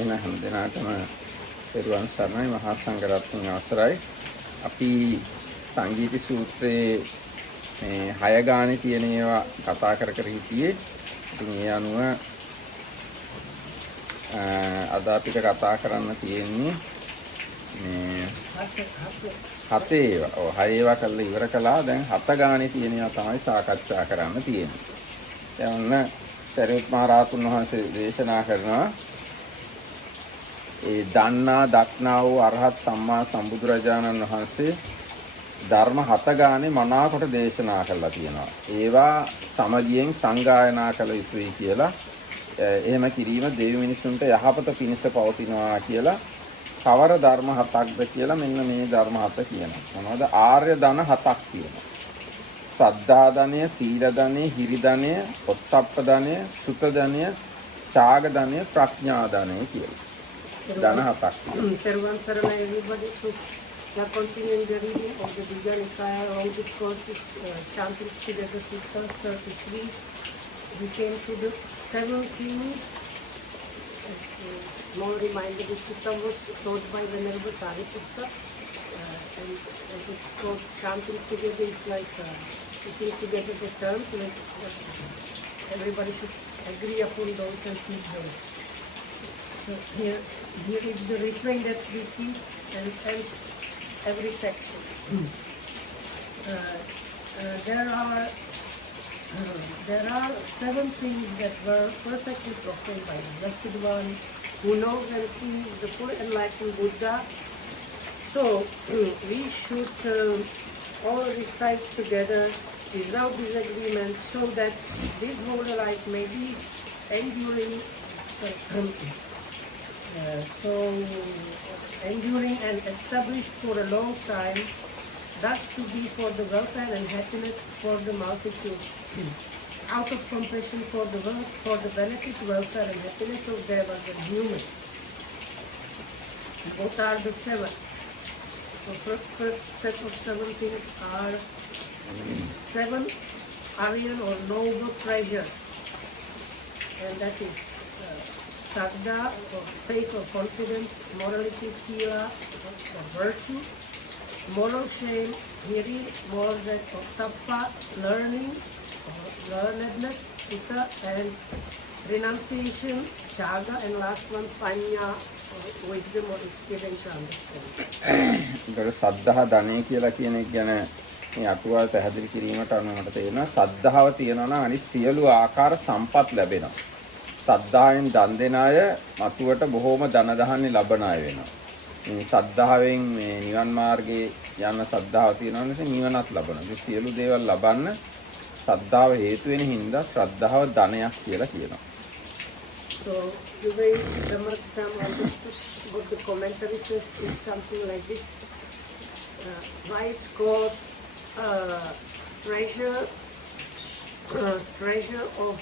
එන හැම දිනකටම පෙරවන් සරණයි මහා සංඝරත්නයේ අවසරයි. අපි සංගීති සූත්‍රයේ මේ 6 ගානේ තියෙන ඒවා කතා කර හිටියේ. ඉතින් ඒ අනුව අද අපිට කතා කරන්න තියෙන්නේ මේ 7 ඒවා. ඔව් 6 ඒවා කරලා ඉවර කළා. දැන් 7 ගානේ තියෙන ඒවා තමයි සාකච්ඡා කරන්න තියෙන්නේ. දැන් සරියුත් මහ රහතුන් වහන්සේ දේශනා කරනවා ඒ දන්නා දක්නා වූ අරහත් සම්මා සම්බුදුරජාණන් වහන්සේ ධර්ම 7 ගානේ මනාකොට දේශනා කළා තියෙනවා. ඒවා සමගියෙන් සංගායනා කළ යුතුයි කියලා. එහෙම කිරීම දෙවි මිනිසුන්ට යහපත පිණිස පවතිනවා කියලා. කවර ධර්ම 7ක්ද කියලා මෙන්න මේ ධර්ම 7 කියනවා. මොනවද? ආර්ය ධන 7ක් කියනවා. සද්ධා ධනය, සීල ධනය, හිරි ධනය, ඔත්තප්ප ධනය, සුත ධනය, ඡාග ධනය, ප්‍රඥා ධනය කියලා. ධන 7ක්. Everyone, everybody, so we are continuing the reading of the Vijayanikkaya. All this course is chanting together Sutta 33. We came to the 7 kings. As more reminder, the Sutta was taught by Venerable Sariputta. And as it's called chanting together, it's like putting together the terms. Like everybody should agree upon those and keep them. So here is the refrain that precedes and ends every section. There are 7 things that were perfectly proclaimed by the Blessed One, who knows and sees the full enlightened Buddha. So we should all recite together without disagreement, so that this whole life may be enduring. Enduring and established for a long time, thus to be for the welfare and happiness for the multitude, out of compassion for the world, for the benefit, welfare and happiness of their other human. What are the 7? So first set of 7 things are 7 Aryan or noble treasures, and that is Saddha, or faith or confidence, morality, sila, or virtue, moral shame, hiri, more than ottappa, learning, or learnedness, sutta, and renunciation, chaga, and last one, panya, or wisdom or experience or understanding. ඒකට සද්ධා ධනෙ කියලා කියන එක ගැන මේ අටුවාව පැහැදිලි කිරීමට අනුව මට තේරෙනවා සද්ධාව තියෙනවා නම් අනිත් සියලු ආකාර සම්පත් ලැබෙනවා. සද්ධායෙන් දන් දෙන අය මතුවට බොහෝම ධන දහන්නේ ලබන අය වෙනවා. මේ සද්ධාවෙන් මේ නිවන් මාර්ගයේ යන සද්ධාව තියෙනවා නිසා නිවනත් ලබනවා. මේ සියලු දේවල් ලබන්න සද්ධාව හේතු වෙන හින්දා ශ්‍රද්ධාව ධනයක් කියලා කියනවා. So the way Dhammaram understood what the commentary says is something like this. Why it's called treasure of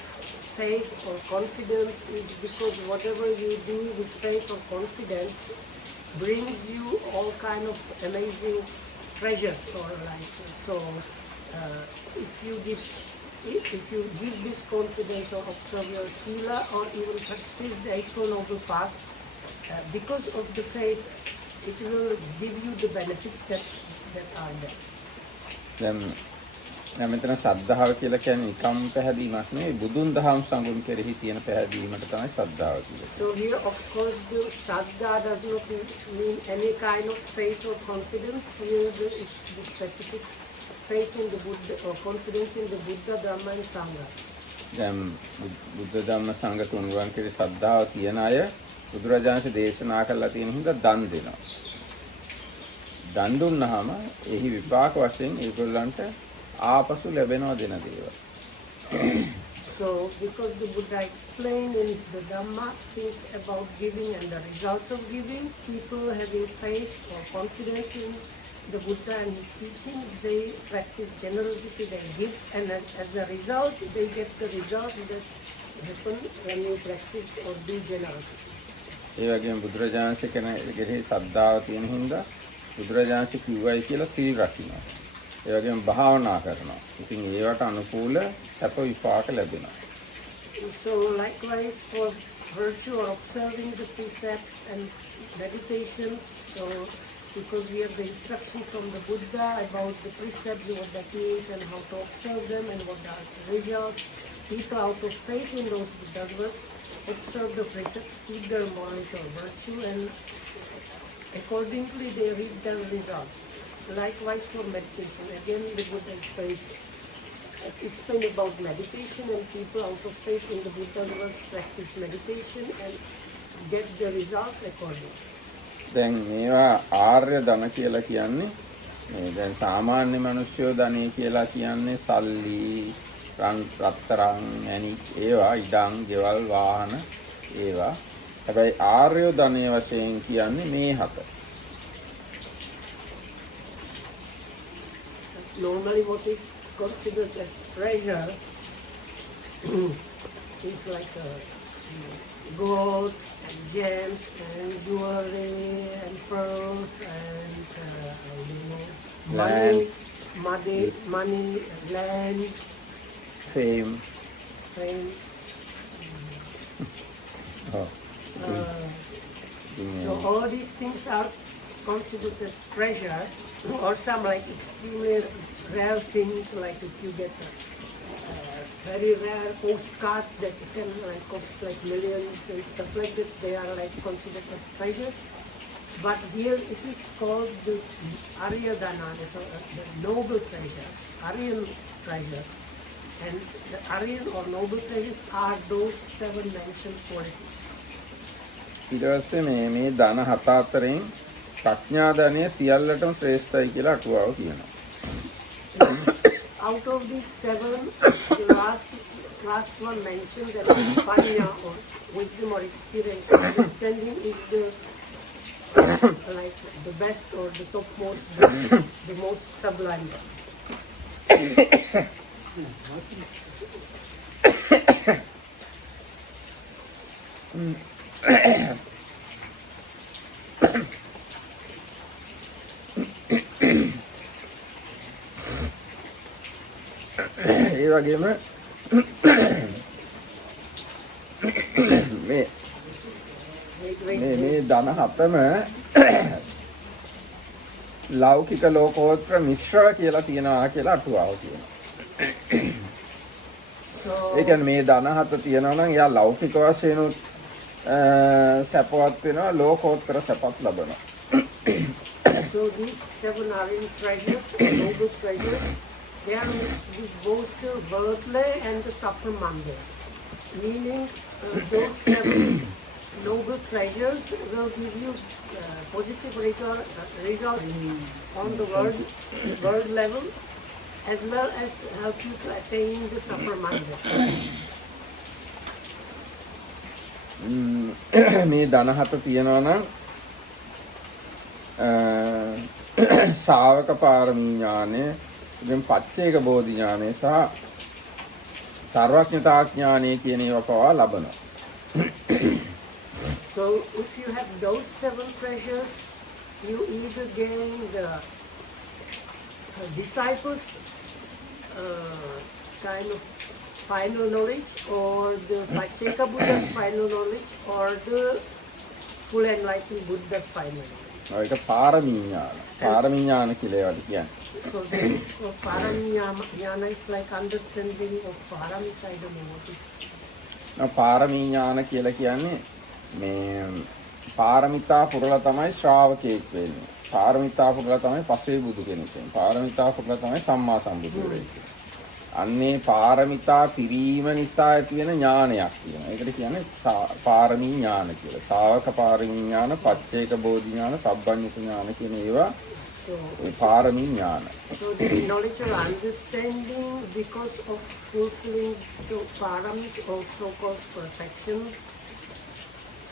faith or confidence is because whatever you do with faith or confidence brings you all kind of amazing treasures or like so. If you give this confidence or observe your sila or even practice the Eightfold Noble Path, because of the faith, it will give you the benefits that are there. දැන් මෙතන සද්ධාව කියලා කියන්නේ නිකම් පැහැදීමක් නෙවෙයි බුදුන් දහම් සංගුණ කෙරෙහි තියෙන පැහැදීමට තමයි සද්ධාව කියන්නේ. So here of course the Saddha does not mean any kind of faith or confidence. Here it's the specific faith in the Buddha or confidence in the Buddha, Dhamma and Sangha. දැන් බුද්ධ ධම්ම සංඝ තුන්වන් කෙරෙහි සද්ධාව තියන අය බුදුරජාණන්සේ දේශනා කළා තියෙන හින්දා දන් දෙනවා. දන් දුන්නාම එහි විපාක වශයෙන් ඒගොල්ලන්ට ආපසු ලැබෙනවා දෙන දේවල්. So because the Buddha explained in the Dhamma things about giving and the results of giving, people having faith or confidence in the Buddha and his teachings, they practice generosity, they give, and as a result, they get the result that happen when you practice or do generosity. ඒ වගේම බුදුරජාණන්සේ කෙරෙහි ශ්‍රද්ධාව තියෙන හින්දා බුදුරජාණන්සේ කිව්වයි කියලා සීල් රකින්නවා. ඒ වගේම භාවනා කරනවා. ඉතින් ඒවට අනුකූල සැප විපාක ලැබෙනවා. So likewise for virtue or observing the precepts and meditations. So, because we have the instruction from the Buddha about the precepts, what that means, and how to observe them, and what are the results. People out of faith in those Buddha's words observe the precepts, keep their morality or virtue, and accordingly they reap their results. Likewise for meditation. Again, the Buddha explained about meditation, and people out of faith in the Buddha's words practice meditation and get the results accordingly. දැන් මේවා ආර්ය ධන කියලා කියන්නේ මේ දැන් සාමාන්‍ය මිනිස්සු ධනෙ කියලා කියන්නේ සල්ලි, රත්තරන්, මැණික් ඒවා, ඉඩම්, ගෙවල්, වාහන ඒවා. හැබැයි ආර්ය ධනය වශයෙන් කියන්නේ මේ හත. Normally what is considered as treasure is like gold and gems and jewelry and pearls and money, land, fame. Oh. So all these things are considered as treasure, or some like extremely rare things, like if you get very rare postcards that can like cost like millions and stuff like that, they are like considered as treasures. But here it is called the Arya Dana, the noble treasures, Aryan treasures. And the Aryan or noble treasures are those 7 mentioned qualities. ඊට පස්සේ මේ ධන හත අතරින් ප්‍රඥා ධනය සියල්ලටම ශ්‍රේෂ්ඨයි කියලා අටුවාව කියනවා. Out of these 7, the last one mentioned that panya or wisdom or experience or understanding is the like the best or the topmost, the most sublime one. ඒ වගේම මේ ධන හතම ලෞකික ලෝකෝත්තර මිශ්‍රව කියලා තියනවා කියලා අටුවාව කියනවා. ඒ කියන්නේ මේ ධන හත තියෙනවා නම් එයා ලෞකික වශයෙන් සැපවත් වෙනවා, ලෝකෝත්තර සැපත් ලබනවා. So these 7 are in treasures, noble treasures. They are mixed with both the worldly and the supramanda. Meaning those 7 noble treasures will give you positive results on the world level, as well as help you to attain the supramanda. මේ ධන හත තියෙනවා නම් ශාවක පාරමී ඥානය, ඉතින් පච්චේක බෝධි ඥානය සහ සර්වඥතා ඥානය කියන ඒවා පවා ලබනවා. So if you have those 7 treasures, you either gain the disciples kind of final knowledge, or the Pacheka Buddha's final knowledge, or the full enlightened Buddha's final knowledge. ඒක පාරමී ඥාන. පාරමී ඥාන කියලා ඒවට කියන්නේ. So this Paramiyana is like understanding of Paramis, I don't know what is. පාරමී ඥාන කියලා කියන්නේ මේ පාරමිතා පුරලා තමයි ශ්‍රාවකයෙක් වෙන්නේ. පාරමිතා පුරලා තමයි පසේ බුදු කෙනෙක් වෙන්නේ. පාරමිතා පුරලා තමයි සම්මා සම්බුදු වෙන්නේ. අන්නේ පාරමිතා පිරීම නිසා ඇති වෙන ඥානයක් තියෙනවා. ඒකට කියන්නේ පාරමී ඥාන කියලා. ශාවක පාරමී ඥාන, පච්චේක බෝධි ඥාන, සබ්බඤ්ඤත ඥාන කියන ඒවා පාරමී ඥාන. So this knowledge or understanding because of fulfilling the paramis or so-called perfection.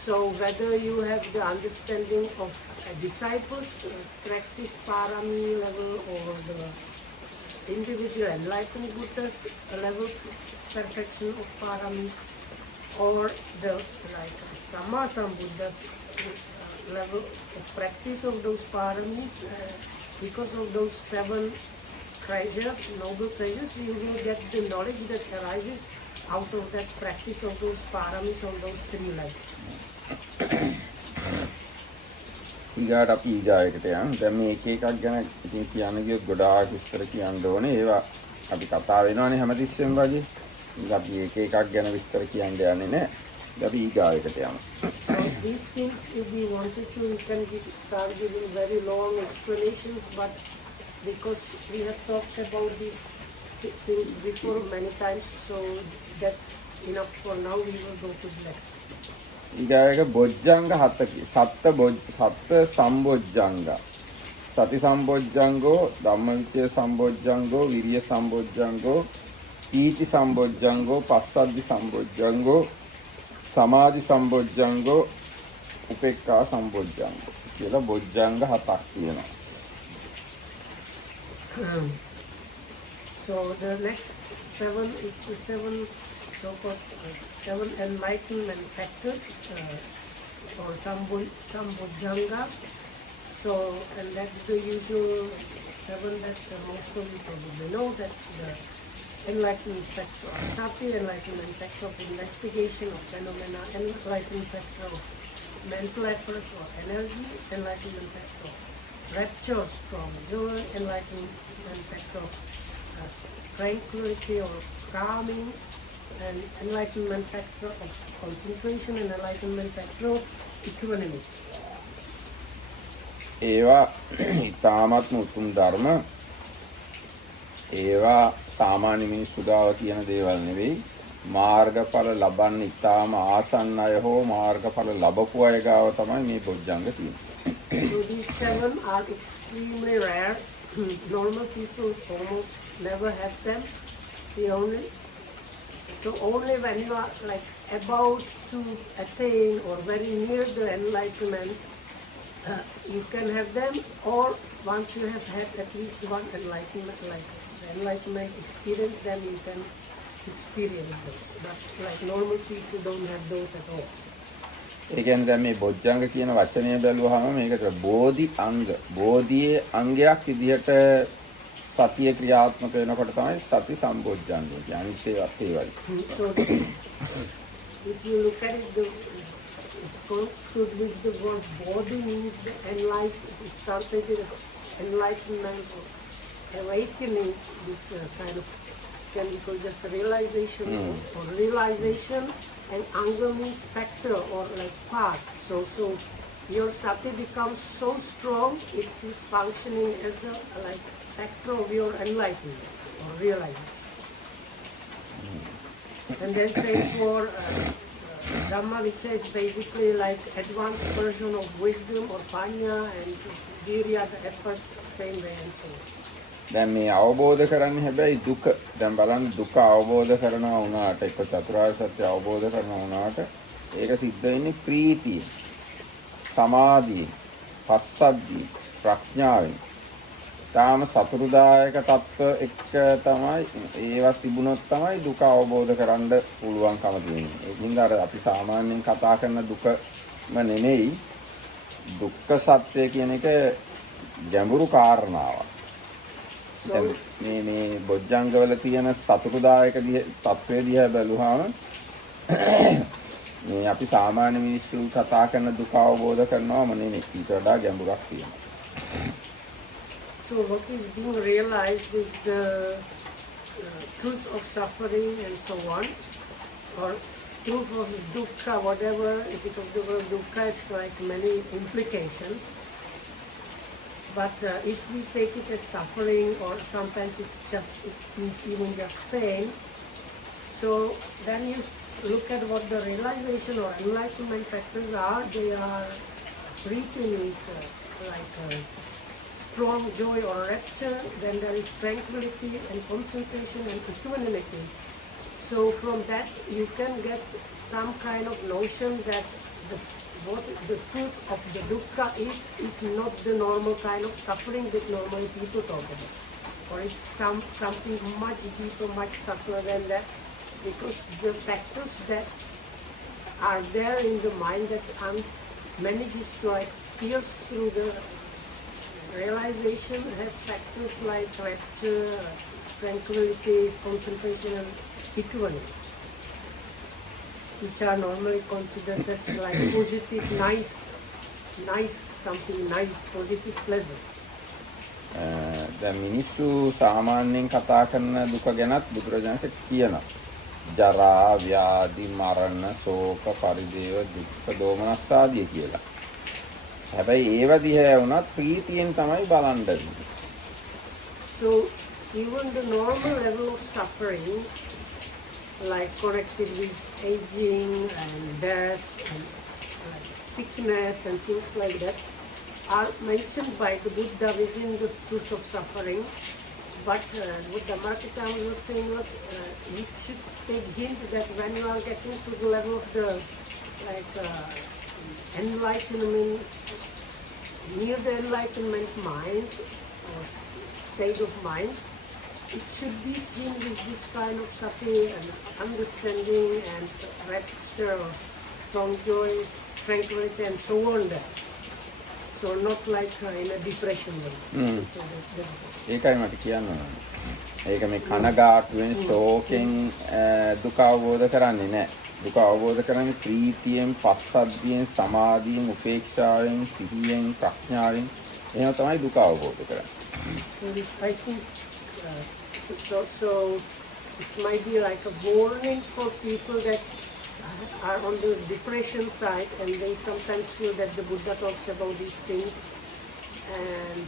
So whether you have the understanding of disciples, practice parami level, or the individual enlightened Buddha's level perfection of paramis, or the like Sambuddha's level of practice of those paramis, because of those 7 treasures, noble treasures, you will get the knowledge that arises out of that practice of those paramis on those three lights. ඊගාට අපි ඊගායකට යමු. දැන් මේ එක එකක් ගැන ඉතින් කියන්න ගියොත් ගොඩාක් විස්තර කියන්න ඕනේ. ඒවා අපි කතා වෙනවනේ හැමතිස්සෙම වගේ. ඉතින් අපි එක එකක් ගැන විස්තර කියන්න යන්නේ නැහැ. අපි ඊගායකට යමු. So these things, if we wanted to, we can start giving very long explanations, but because we have talked about these things before many times, so that's enough for now. We will go to the next. ඊගායක බොජ්ජංග හතකි. සත්ත සම්බොජ්ජංග. සති සම්බොජ්ජංගෝ, ධම්මවිචය සම්බොජ්ජංගෝ, විරිය සම්බොජ්ජංගෝ, පීති සම්බොජ්ජංගෝ, පස්සද්ධි සම්බොජ්ජංගෝ, සමාධි සම්බොජ්ජංගෝ, උපේක්ඛා සම්බොජ්ජංගෝ කියලා බොජ්ජංග හතක් තියෙනවා. So the next 7 is the 7 so-called 7 enlightenment factors, or Sambojjhanga. So, and that's the usual 7 that most of you probably know. That's the enlightenment factor of sati, enlightenment factor of investigation of phenomena, enlightenment factor of mental effort or energy, enlightenment factor of rapture, strong joy, enlightenment factor of tranquility or calming, and enlightenment factor of concentration, and enlightenment factor of equanimity. ඒවා ඉතාමත්ම උතුම් ධර්ම. ඒවා සාමාන්‍ය මිනිස්සු ගාව තියෙන දේවල් නෙවෙයි. මාර්ගඵල ලබන්න ඉතාම ආසන්න අය හෝ මාර්ගඵල ලැබපු අය ගාව තමයි මේ බොජ්ජංග තියෙන්නේ. So these 7 are extremely rare. Normal people almost never have them. So only when you are like about to attain or very near the enlightenment, you can have them, or once you have had at least one enlightenment, like the enlightenment experience, then you can experience them. But like normal people don't have those at all. ඒ කියන්නේ දැන් මේ බොජ්ජංග කියන වචනය බැලුවහම මේකට බෝධි අංග, බෝධියේ අංගයක් විදිහට සතිය ක්‍රියාත්මක වෙනකොට තමයි සති සම්බොජ්ජංගය කියන්නේ. අනිත් ඒවාත් ඒ වගේ. So if you look at it, it's construed with the word body means the enlightenment. It starts with the enlightenment or awakening. This kind of can be called just realization or realization, and anga means factor or like part. So your sati becomes so strong, it is functioning as a like factor of your enlightenment or realization. And then say for Dhamma, which is basically like advanced version of wisdom or panya, and virya, the efforts, same way and so on. දැන් මේ අවබෝධ කරන්නේ හැබැයි දුක. දැන් බලන්න දුක අවබෝධ කරනවා වුණාට, එක්ක චතුරාර්ය සත්‍ය අවබෝධ කරනවා වුණාට ඒක සිද්ධ වෙන්නේ ප්‍රීතිය, සමාධිය, පස්සද්ධිය, ප්‍රඥාවෙන්. තාම සතුරුදායක තත්ත්ව එක්ක තමයි ඒවත් තිබුණොත් තමයි දුක අවබෝධ කරන්න පුළුවන්කම තියෙන්නේ. ඒකින්ද අර අපි සාමාන්‍යයෙන් කතා කරන දුකම නෙමෙයි, දුක්ඛ සත්‍ය කියන එක ගැඹුරු කාරණාවක්. මේ බොජ්ජංගවල තියෙන සතුරුදායක තත්ත්වය දිහා බැලුවාම මේ අපි සාමාන්‍ය මිනිස්සු කතා කරන දුක අවබෝධ කරනවම නෙමෙයි, ඊට වඩා ගැඹුරක් තියෙනවා. So what is being realized is the truth of suffering and so on, or truth of dukkha, whatever. If you talk the word dukkha, it's like many implications. But if we take it as suffering, or sometimes it means even just pain, so then you look at what the realization or enlightenment factors are. They are priti means like strong joy or rapture. Then there is tranquility and concentration and equanimity. So from that you can get some kind of notion that what the truth of the dukkha is not the normal kind of suffering that normally people talk about, or it's something much deeper, much subtler than that, because the factors that are there in the mind that manages to like pierce through the realization has factors like rapture, tranquility, concentration, and equanimity. which are normally considered as like positive, nice, something nice, positive, pleasant. දැන් මිනිස්සු සාමාන්‍යයෙන් කතා කරන දුක ගැනත් බුදුරජාණන් කියනවා. ජරා, ව්‍යාධි, මරණ, ශෝක, පරිදේව, දුක්ඛ, දෝමනස් ආදී කියලා. හැබැයි ඒව දිහා වුණත් ප්‍රීතියෙන් තමයි බලන්න දෙන්නේ. So even the normal level of suffering, like connected with aging and death and sickness and things like that, are mentioned by the Buddha within the truth of suffering. But what the Marketama was saying was, you should take hint that when you are getting to the level of the enlightenment, near the enlightenment mind or state of mind, it should be seen with this kind of suffering and understanding and rapture or strong joy, tranquility and so on there. So not like in a depression way. So ඒකයි මට කියන්න ඕනේ. ඒක මේ කනගාටුවෙන් ශෝකෙන් දුක අවබෝධ කරන්නේ නැහැ. දුක අවබෝධ කරන්නේ ප්‍රීතියෙන්, පස්සද්ධියෙන්, සමාධියෙන්, උපේක්ෂාවෙන්, සිහියෙන්, ප්‍රඥාවෙන්. එහෙම තමයි දුක අවබෝධ කරන්නේ. I think so it might be like a warning for people that are on the depression side and they sometimes feel that the Buddha talks about these things and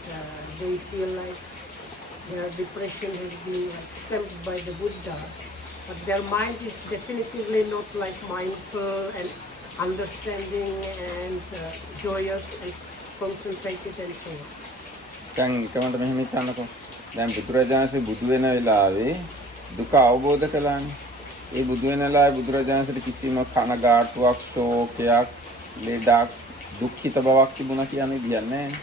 they feel like their depression has been stamped by the Buddha, but their mind is definitively not like mindful and understanding and joyous and concentrated and so on. දැන් ඊකමට මෙහෙම හිතන්නකෝ. දැන් බුදුරජාණන්සේ බුදු වෙන වෙලාවේ දුක අවබෝධ කළානේ. ඒ බුදු වෙන වෙලාවේ බුදුරජාණන්සේට කිසිම කනගාටුවක්, ශෝකයක්, ලෙඩක්, දුක්ඛිත බවක් තිබුණා කියන්නේ දෙයක් නැහැ.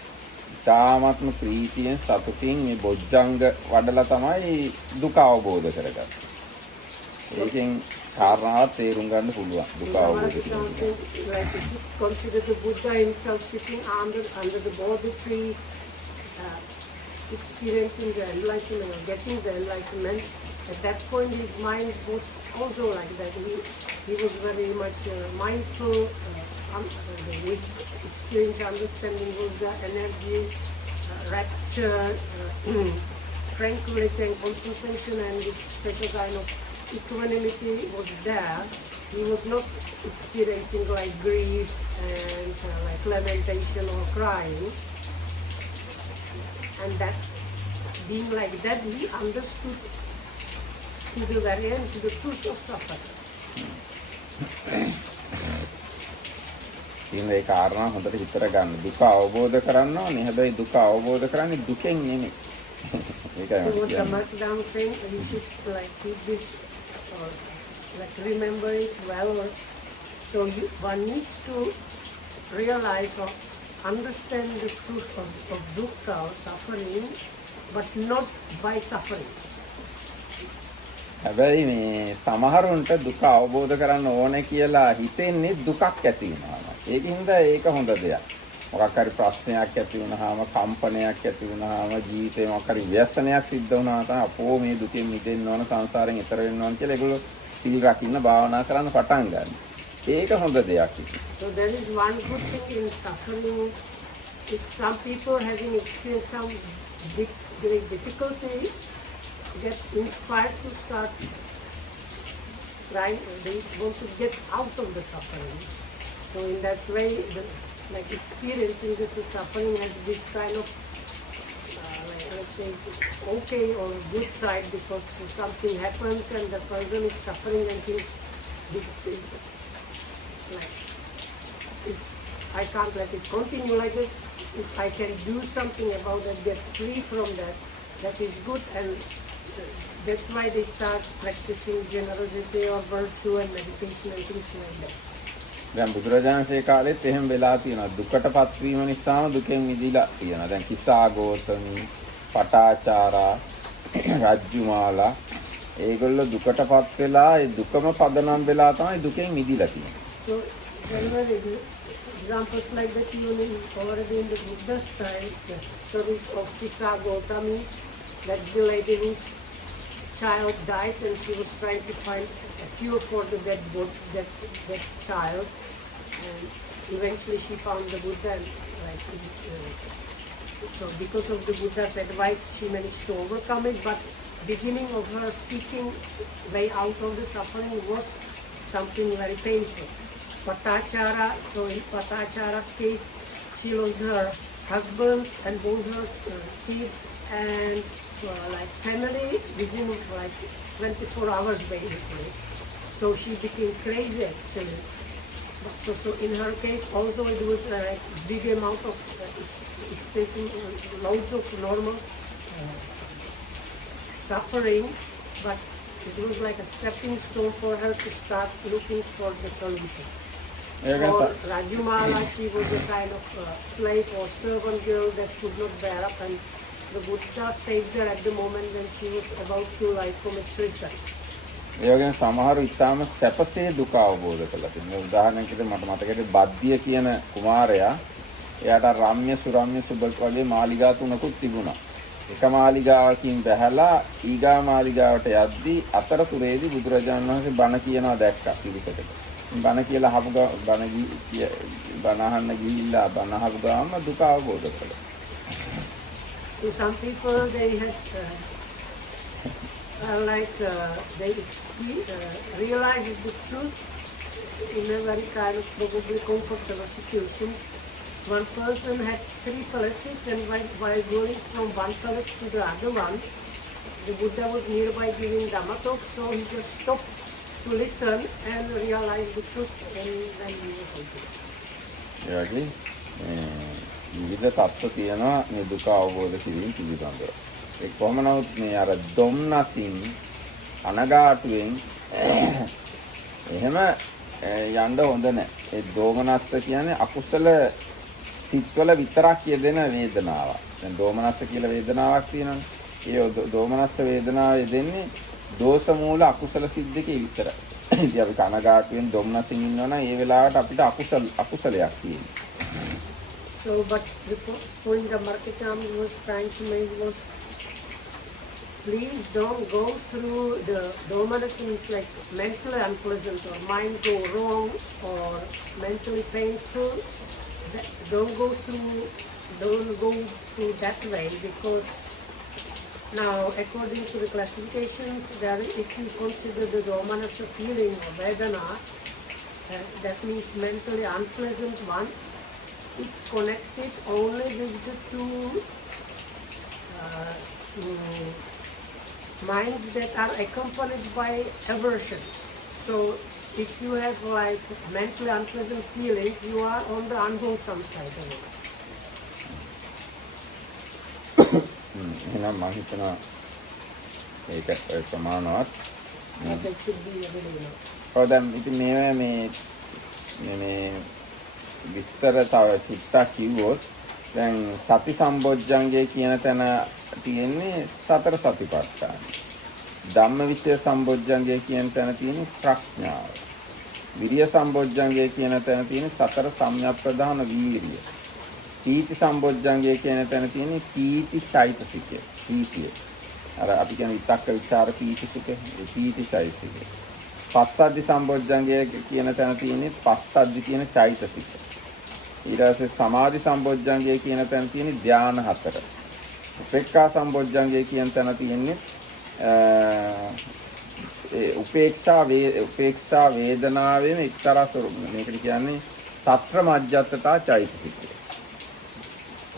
තාමත්ම ප්‍රීතියෙන් සතුටින් මේ බොජ්ජංග වඩලා තමයි දුක අවබෝධ කරගත්තේ. ඒකෙන් කාරණාවක් තේරුම් ගන්න පුළුවන් දුක අවබෝධ කිරීම. Like if you consider the Buddha himself sitting under the Bodhi tree, experiencing the enlightenment or getting the enlightenment, at that point his mind was also like that. He was very much mindful, his experience, understanding Buddha, energy, rapture, tranquility and concentration and this special kind of equanimity was there. He was not experiencing like grief and like lamentation or crying. And that's being like that, he understood to the very end, to the truth of suffering. ඉතින් ඒ කාරණා හොඳට විතර ගන්න. දුක අවබෝධ කරන්න ඕනේ. හැබැයි දුක අවබෝධ කරන්නේ දුකෙන් නෙමෙයි. ඒකයි So මම what the කියන්නේ. Marketama saying, you should like keep this or like remember it well. So one needs to realize or understand the truth of dukkha or suffering, but not by suffering. හැබැයි මේ සමහරුන්ට දුක අවබෝධ කරන්න ඕනේ කියලා හිතෙන්නේ දුකක් ඇති වෙනවා. ඒකින්ද ඒක හොඳ දෙයක්. මොකක් හරි ප්‍රශ්නයක් ඇති වුණාම, කම්පනයක් ඇති වුණාම, ජීවිතේ මොකක් හරි ව්‍යසනයක් සිද්ධ වුණා තමයි අපෝ මේ දුකෙන් මිදෙන්න ඕන, සංසාරයෙන් ඈතර වෙන්න ඕන කියලා ඒගොල්ලෝ සිල් රකින්න, භාවනා කරන්න පටන් ගන්නවා. ඒක හොඳ දෙයක්. So there is one good thing in suffering. If some people having experienced some big great difficulty get inspired to start trying, they want to get out of the suffering. So in that way, like experiencing this suffering has this kind of like, let's say okay or good side, because something happens and the person is suffering and thinks this is like I can't let it continue like this. If I can do something about it, get free from that, that is good. And that's why they start practicing generosity or virtue and meditation and things like that. දැන් බුදුරජාණන්සේ කාලෙත් එහෙම වෙලා තියෙනවා. දුකටපත් වීම නිසාම දුකෙන් මිදලා තියෙනවා. දැන් කිසා ගෝතමී, පටාචාරා, රජ්ජුමාලා ඒගොල්ලෝ දුකටපත් වෙලා ඒ දුකම පදනම් වෙලා තමයි දුකෙන් මිදලා තියෙන්නේ. So there were examples like that even already in the Buddha's time. The stories of Kisa Gautami, that's the lady whose child died and she was trying to find a cure for the that child. And eventually she found the Buddha and so because of the Buddha's advice she managed to overcome it, but beginning of her seeking way out of the suffering was something very painful. Patachara, so in Patachara's case, she lost her husband and both her kids and family within 24 hours basically. So she became crazy actually. So in her case also it was big amount of facing loads of normal suffering, but it was like a stepping stone for her to start looking for the solution. For Rajumala, she was a kind of slave or servant girl that could not bear up, and the Buddha saved her at the moment when she was about to commit suicide. ඒ වගේම සමහර ඉතාම සැපසේ දුක අවබෝධ කරලා තියෙනවා. උදාහරණයකට මට මතකයි බද්දිය කියන කුමාරයා එයාට රම්‍ය සුරම්‍ය සුබ වගේ මාලිගා තුනකුත් තිබුණා. එක මාලිගාවකින් බැහැලා ඊගා මාලිගාවට යද්දී අතරතුරේදී බුදුරජාණන් වහන්සේ බණ කියනවා දැක්කා පිළිසකට. බණ කියලා අහපු බණ අහන්න ගිහිල්ලා බණ අහපු ගාම දුක අවබෝධ කළා. So some people they had they realized the truth in a very kind of probably comfortable situation. One person had 3 palaces, and while going from one palace to the other one, the Buddha was nearby giving Dhamma talk, so he just stopped to listen and realize the truth, and then he was okay. ඒ වගේ විවිධ තත්ත්ව තියෙනවා මේ දුක අවබෝධ කිරීම පිළිබඳව. ඒ කොහොම නමුත් මේ අර දුම්නසින් අනගාටුවෙන් එහෙම යන්න හොඳ නැහැ. ඒ දෝමනස්ස කියන්නේ අකුසල සිත්වල විතරක් යෙදෙන වේදනාවක්. දැන් දෝමනස්ස කියලා වේදනාවක් තියෙනවානේ. ඒ දෝමනස්ස වේදනාව යෙදෙන්නේ දෝෂ මූල අකුසල සිත් දෙකේ විතරයි. ඉතින් අපි කනගාටුවෙන් දෝමනසින් ඉන්නවනම් ඒ වෙලාවට අපිට අකුසලයක් තියෙනවා. So, but the point the Marketam was trying to make was, please don't go through the dominations like mentally unpleasant or mind go wrong or mentally painful. Don't go through that way, because now according to the classifications, if you consider the domanasa feeling or vedana, that means mentally unpleasant one, it's connected only with the two minds that are accompanied by aversion. So if you have mentally unpleasant feeling, you are on the unwholesome side of it. එහෙනම් මම හිතනවා ඒක සමානවත්. That should be available. දැන් ඉතින් මේ විස්තර තව චුට්ටක් කිව්වොත් දැන් සති සම්බොජ්ජංගය කියන තැන තියෙන්නේ සතර සතිපට්ඨාන. ධම්මවිචය සම්බොජ්ජංගය කියන තැන තියෙන්නේ ප්‍රඥාව. විරිය සම්බොජ්ජංගය කියන තැන තියෙන්නේ සතර සම්‍යක්ප්‍රදාන වීරිය. පීති සම්බොජ්ජංගය කියන තැන තියෙන්නේ පීති චෛතසිකය. පීතිය. අර අපි කියන විතක්ක විචාර පීති සුඛ පීති චෛතසිකය. පස්සද්ධි සම්බොජ්ජංගය කියන තැන තියෙන්නේ පස්සද්ධි කියන චෛතසිකය. ඊට පස්සේ සමාධි සම්බොජ්ජංගය කියන තැන තියෙන්නේ ධාන 4. උපේක්ඛා සම්බොජ්ජංගය කියන තැන තියෙන්නේ උපේක්ෂා වේදනාවෙම එක්තරා ස්වරූපයක්. මේකට කියන්නේ తත්‍ර මජ්ජත්තතා චෛතසිකය.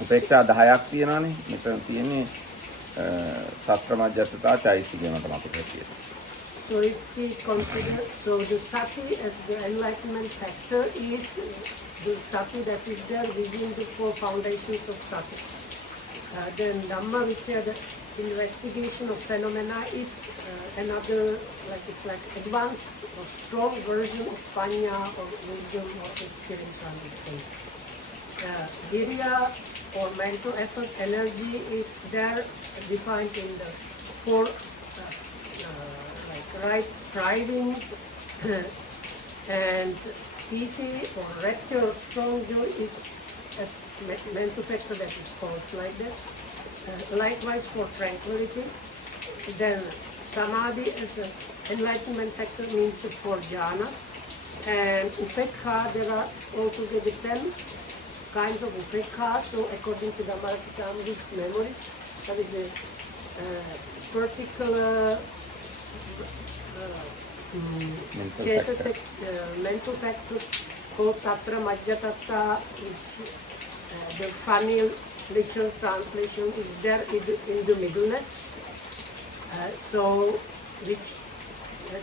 උපේක්ෂා 10ක් තියෙනවානේ. මෙතන තියෙන්නේ తත්‍ර මජ්ජත්තතා චෛතසිකය මත මතකයි තියෙන්නේ. So if we consider, so the sati as the enlightenment factor is the sati that is there within the 4 foundations of sati. Then Dhamma Vichaya, the investigation of phenomena, is another, it's like advanced or strong version of panya or wisdom or experience understanding. Virya or mental effort, energy is there defined in the 4 right strivings, and piti or rapture or strong joy is a mental factor that is called like that. Likewise for tranquility. Then samadhi as an enlightenment factor means the 4 jhanas. And upekha, there are altogether 10 kinds of upekha. So according to the Amarakitamri's memory, there is a particular mental factor called tatra majjatatta. The funny literal translation is there in the middleness. So which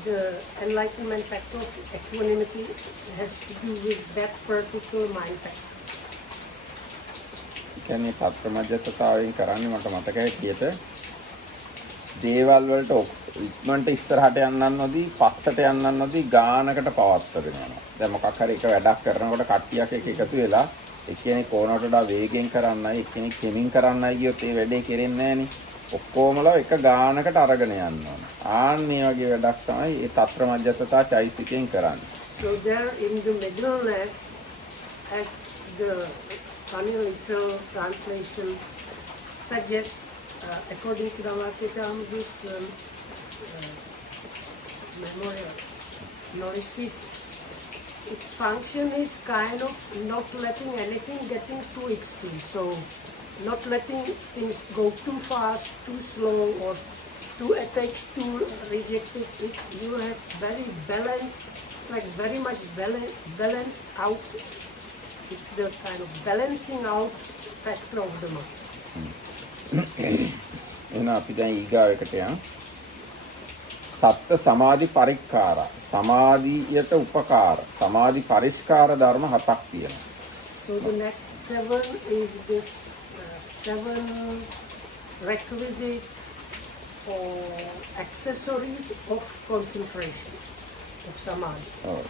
the enlightenment factor of equanimity has to do with that particular mind factor. කියන්නේ පත්‍රමජ්ජතතාවයෙන් කරන්නේ මට මතකයි හිටියට දේවල් වලට ඉක්මනට ඉස්සරහට යන්නත් නොදී පස්සට යන්නත් නොදී ගානකට පවත්වාගෙන යනවා. දැන් මොකක් හරි එක වැඩක් කරනකොට කට්ටියක් එක එකතු වෙලා එක්කෙනෙක් ඕනකට වඩා වේගෙන් කරන්නයි එක්කෙනෙක් කෙමින් කරන්නයි කියොත් ඒ වැඩේ කෙරෙන්නේ නැහනේ. ඔක්කොමලා එක ගානකට අරගෙන යන්න ඕන. ආන් මේ වගේ වැඩක් තමයි ඒ තත්‍රමජ්ජතතා චෛසිකෙන් කරන්නේ. So there in the middleness, as the funny literal translation suggests, according to the Amarakitamri's memorial notices, its function is kind of not letting anything getting too extreme. So not letting things go too fast, too slow, or too attached, too rejected. You have very balanced, it's like very much balanced out. It's the kind of balancing out factor of the mind. එහෙනම් අපි දැන් ඊගාවකට යමු. සත්ත්‍ය සමාධි පරික්කාර සමාධියට උපකාර සමාධි පරිස්කාර ධර්ම හතක් තියෙනවා. So the next 7 is this 7 requisites or accessories of concentration of samadhi.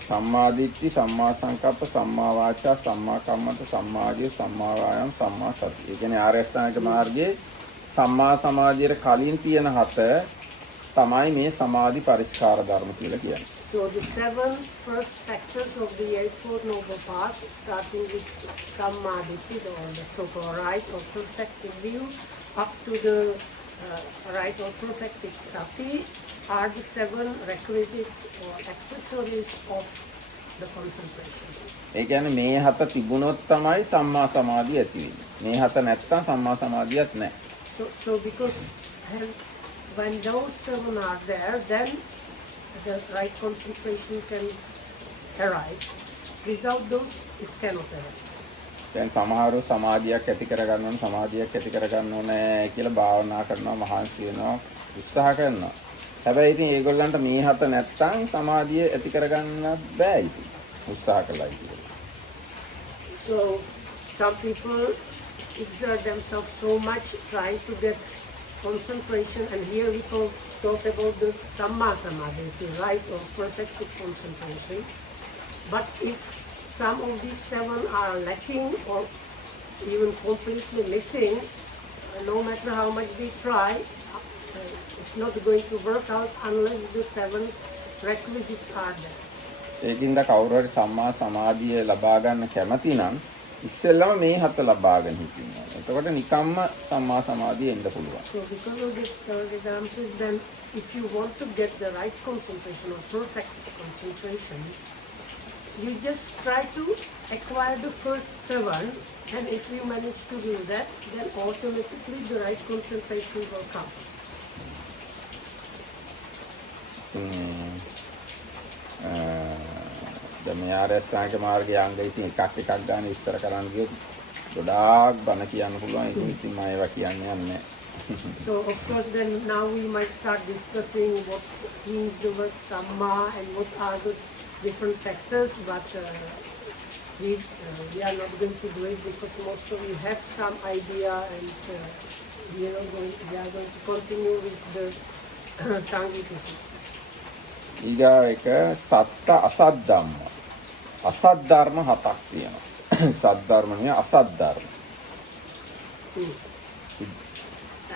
සම්මාදිට්ඨි සම්මා සංකප්ප සම්මා වාචා සම්මා කම්මන්ත සම්මා ආජීව සම්මා වායාම සම්මා සති. ඒ කියන්නේ ආර්ය අෂ්ටාංගික මාර්ගයේ සම්මා සමාධියට කලින් තියෙන හත තමයි මේ සමාධි පරිස්කාර ධර්ම කියලා කියන්නේ. So the 7 first factors of the Eightfold Noble Path, starting with samadhi, or the so-called right or perfected view, up to the right or perfected sati, are the 7 requisites or accessories of the concentration. ඒ කියන්නේ මේ හත තිබුණොත් තමයි සම්මා සමාධිය ඇති වෙන්නේ. මේ හත නැත්නම් සම්මා සමාධියක් නැහැ. So because when those 7 are there, then the right concentration can arise. Without those, it cannot arise. දැන් සමහරව සමාධියක් ඇති කරගන්න ඕන සමාධියක් ඇති කරගන්න ඕනේ කියලා භාවනා කරනවා මහන්සි වෙනවා උත්සාහ කරනවා. හැබැයි ඉතින් ඒගොල්ලන්ට මේ හත නැත්තම් සමාධිය ඇති කරගන්න බෑ ඉතින් උත්සාහ කළා කියලා. So some people exert themselves so much trying to get concentration, and here we talk about the Samma Samadhi, the right or perfected concentration. But if some of these 7 are lacking or even completely missing, no matter how much we try, it's not going to work out unless the 7 requisites are there. ඒකින්ද කවුරු හරි සම්මා සමාධිය ලබා ගන්න කැමති නම් ඉස්සෙල්ලම මේ හත ලබාගෙන හිටින්න ඕනේ. එතකොට නිකම්ම සම්මා සමාධිය එන්න පුළුවන්. So because of this examples, then if you want to get the right concentration or perfect concentration, you just try to acquire the first 7, and if you manage to do that, then automatically the right concentration will come. දැන් මේ ආර්ය අෂ්ටාංගික මාර්ගයේ අංග ඉතින් එකක් ගන්න විස්තර කරන්න ගියොත් ගොඩාක් බණ කියන්න පුළුවන්. ඒක ඉතින් මම ඒවා කියන්නේ නැහැ. So of course then now we might start discussing what means the word samma and what are the different factors, but we are not going to do it because most of you have some idea, and we are going to continue with the Sangiti. ඊගා එක සත්‍ය අසත් ධම්ම. අසත් ධර්ම හතක් තියෙනවා. සත් ධර්ම නෙවෙයි අසත් ධර්ම.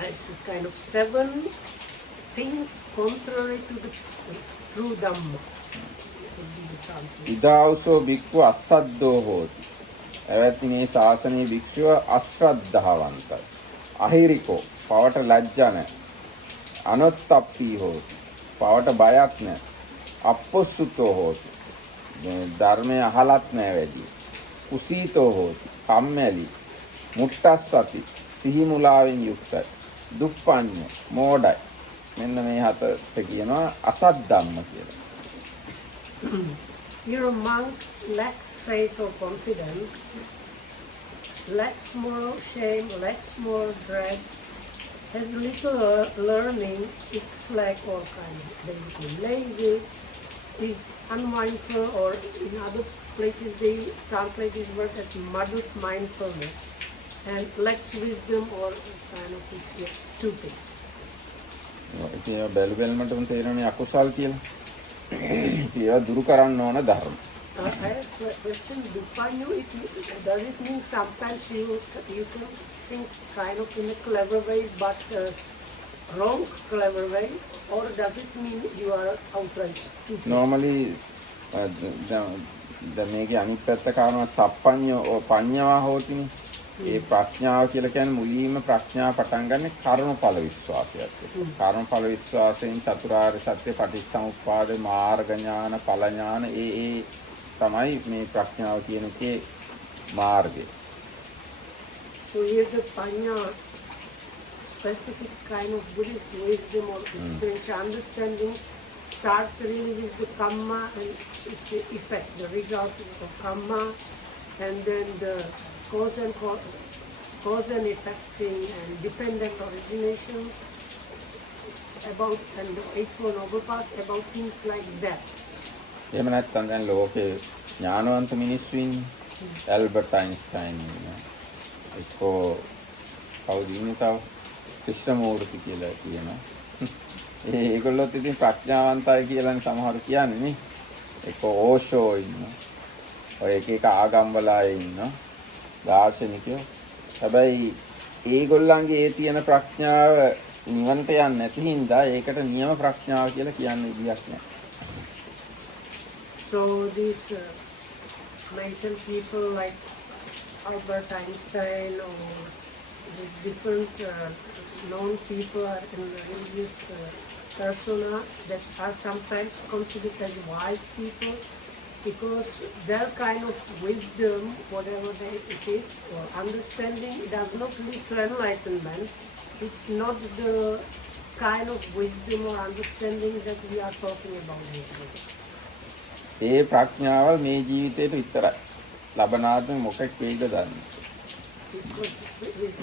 It's a kind of 7 things contrary to the true Dhamma. ඉදාවසෝ බික්ඛු අසද්දෝ හෝති. එවැත් මේ ශාසනීය භික්ෂුව අශ්‍රද්ධාවන්තයි. අහිරිකෝ පවට ලැජ්ජා නැහැ. අනොත්තප්පී හෝති. පවට බයක් නැහැ. අපොස්සුතෝ හෝති. ධර්මය අහලත් නැහැ වැඩි. කුසීතෝ හෝති. කම්මැලි. මුට්ටස්සති. සිහි මුලාවෙන් යුක්තයි. දුප්පඤ්ඤ මෝඩයි. මෙන්න මේ හතට කියනවා අසත් ධම්ම කියලා. Here a monk lacks faith or confidence, lacks moral shame, lacks moral dread, has little learning, is slack or kind of basically lazy, is unmindful, or in other places they translate this word as muddled mindfulness, and lacks wisdom or kind of is stupid. ඉතින් බැලු බැලමටම තේරෙන්නේ අකුසල් කියලා. ඒවා දුරු කරන්න ඕන ධර්ම. I have a question. Dupanyu, does it mean sometimes you can think kind of in a clever way, but wrong clever way, or does it mean you are outright stupid? Normally දැන් මේකේ අනිත් පැත්ත කාරණා සප්පඤ්ඤෝ පඤ්ඤා හෝතිනේ. ඒ ප්‍රඥාව කියලා කියන්නේ මුලින්ම ප්‍රඥාව පටන් ගන්න කර්මඵල විශ්වාසයත් එක්ක. කර්මඵල විශ්වාසයෙන් චතුරාර්ය සත්‍ය පටිච්චසමුප්පාද මාර්ග ඥාන ඵල ඥාන ඒ තමයි මේ ප්‍රඥාව කියන එකේ මාර්ගය. So here's a panya, specific kind of Buddhist wisdom or spiritual understanding starts really with the karma and its effect, the result of karma, and then the cause and effect thing and dependent origination about and the Eightfold Noble Path about things like that. එහෙම නැත්නම් දැන් ලෝකේ ඥානවන්ත මිනිස්සු ඉන්නේ. Albert Einstein ඉන්නවා. එක්කෝ කවුද ඉන්නේ තව? ක්‍රිෂ්ණමූර්ති කියලා කියනවා. ඒගොල්ලොත් ඉතින් ප්‍රඥාවන්තයි කියලානේ සමහර කියන්නේ නේ. එක්කෝ ඕෂෝ ඉන්නවා. ඔය එක එක ආගම්වල අය ඉන්නවා. දාර්ශනිකයෝ. හැබැයි ඒගොල්ලන්ගේ ඒ තියෙන ප්‍රඥාව නිවනට යන්නේ නැති හින්දා ඒකට නියම ප්‍රඥාව කියලා කියන්න ඉඩක් නැහැ. So these mentioned people like Albert Einstein or these different known people are in religious persona that are sometimes considered as wise people because their kind of wisdom, whatever it is, or understanding, does not lead to enlightenment. It's not the kind of wisdom or understanding that we are talking about here. ඒ ප්‍රඥාව මේ ජීවිතේට විතරයි. ලබනාත්ම මොකක් වේද දන්නේ. Because with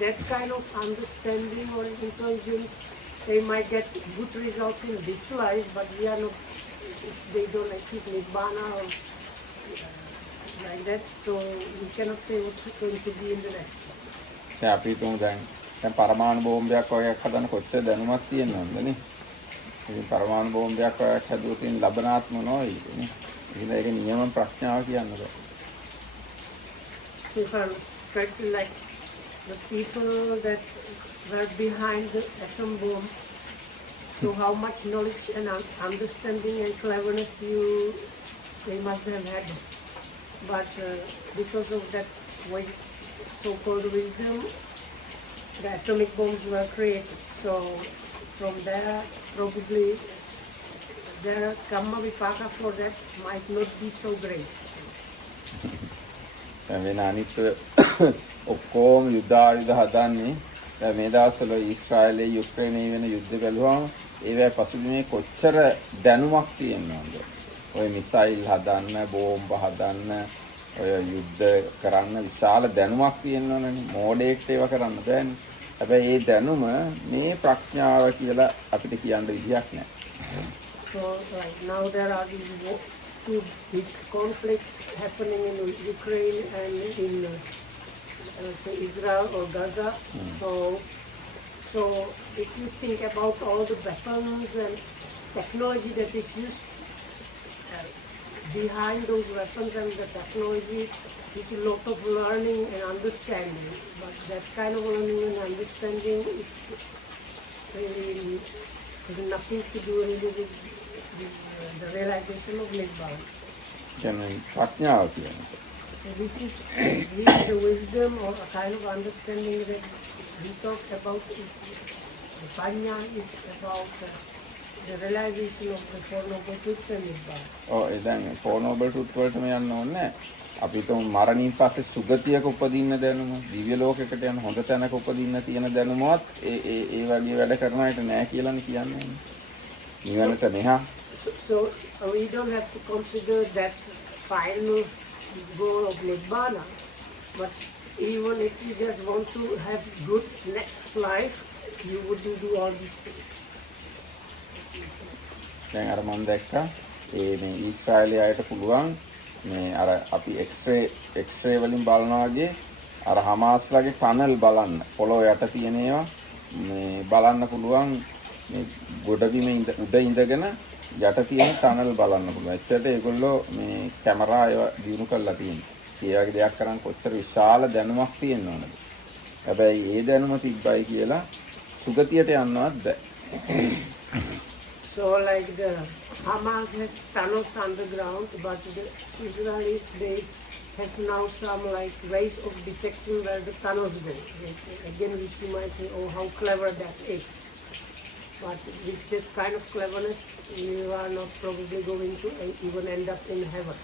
that kind of understanding or intelligence, they might get good results in this life, but we are not, they don't achieve Nibbana or like that, so we cannot say what's going to be in the next life. දැන් අපි තුමු දැන් පරමාණු බෝම්බයක් වගේ හදන කොච්චර දැනුමක් තියෙනවද නේ? ඉතින් පරමාණු බෝම්බයක් වගේ හදුවොත් ඉතින් ලබනාත්ම නොයි නේ. ඉතින් ඒක නියම ප්‍රඥාව කියන්න බෑ. If I try to like the people that were behind the atom bomb, so how much knowledge and understanding and cleverness they must have had. But because of that so-called wisdom, the atomic bombs were created. So from there, probably their karma vipaka for that might not be so great. දැන් වෙන අනිත් ඔක්කොම යුද්ධ ආයුධ හදන්නේ දැන් මේ දවස්වල ඊශ්‍රායලයේ යුක්‍රේනයේ වෙන යුද්ධ බැලුවම ඒවැ පසුබිමේ කොච්චර දැනුමක් තියෙනවද? ඔය මිසයිල් හදන්න, බෝම්බ හදන්න, ඔය යුද්ධ කරන්න විශාල දැනුමක් තියෙනවනේ. මෝඩයෙක්ට ඒව කරන්න බෑනේ. හැබැයි ඒ දැනුම මේ ප්‍රඥාව කියලා අපිට කියන්න විදියක් නැහැ. So right now there are these two big conflicts happening in Ukraine and in Israel or Gaza. So if you think about all the weapons and technology that is used behind those weapons and the technology, is a lot of learning and understanding. But that kind of learning and understanding is really has nothing to do really with the realization of Nibbana. කියන්නේ ප්‍රඥාව කියන්නේ. So this is really the wisdom or a kind of understanding that we talk about is Panya is about the realization of the Four Noble Truths and Nibbana. ඔව් ඒ දැන් Four Noble Truths වලටම යන්න ඕනේ නැහැ. අපි හිතමු මරණින් පස්සේ සුගතියක උපදින්න දැනුම, දිව්‍ය ලෝකයකට යන හොඳ තැනක උපදින්න තියෙන දැනුමවත් ඒ වගේ වැඩ කරන අයට නැහැ කියලානේ කියන්නේ. නිවනට මෙහා. So we don't have to consider that final goal of Nibbana, but even if you just want to have good next life, you wouldn't do all these things. දැන් අර මම දැක්කා මේ ඊශ්‍රායලයේ අයට පුළුවන් මේ අර අපි එක්ස්රේ වලින් බලනවා වගේ අර හමාස්ලාගේ ටනල් බලන්න පොළොව යට තියෙන ඒවා මේ බලන්න පුළුවන් මේ ගොඩබිම උඩ ඉඳගෙන යට තියෙන ටනල් බලන්න පුළුවන්. ඒකට ඒගොල්ලෝ මේ කැමරා ඒවා දිනු කරලා තියෙනවා. ඒ වගේ දෙයක් කරන් කොච්චර විශාල දැනුමක් තියෙනවද? හැබැයි ඒ දැනුම තිබ්බයි කියලා සුගතියට යන්නවත් බෑ. So like the Hamas has tunnels underground, but the Israelis, they have now some like ways of detecting where the tunnels go. Again, which you might say, oh, how clever that is. But with this kind of cleverness, you are not probably going to even end up in heaven.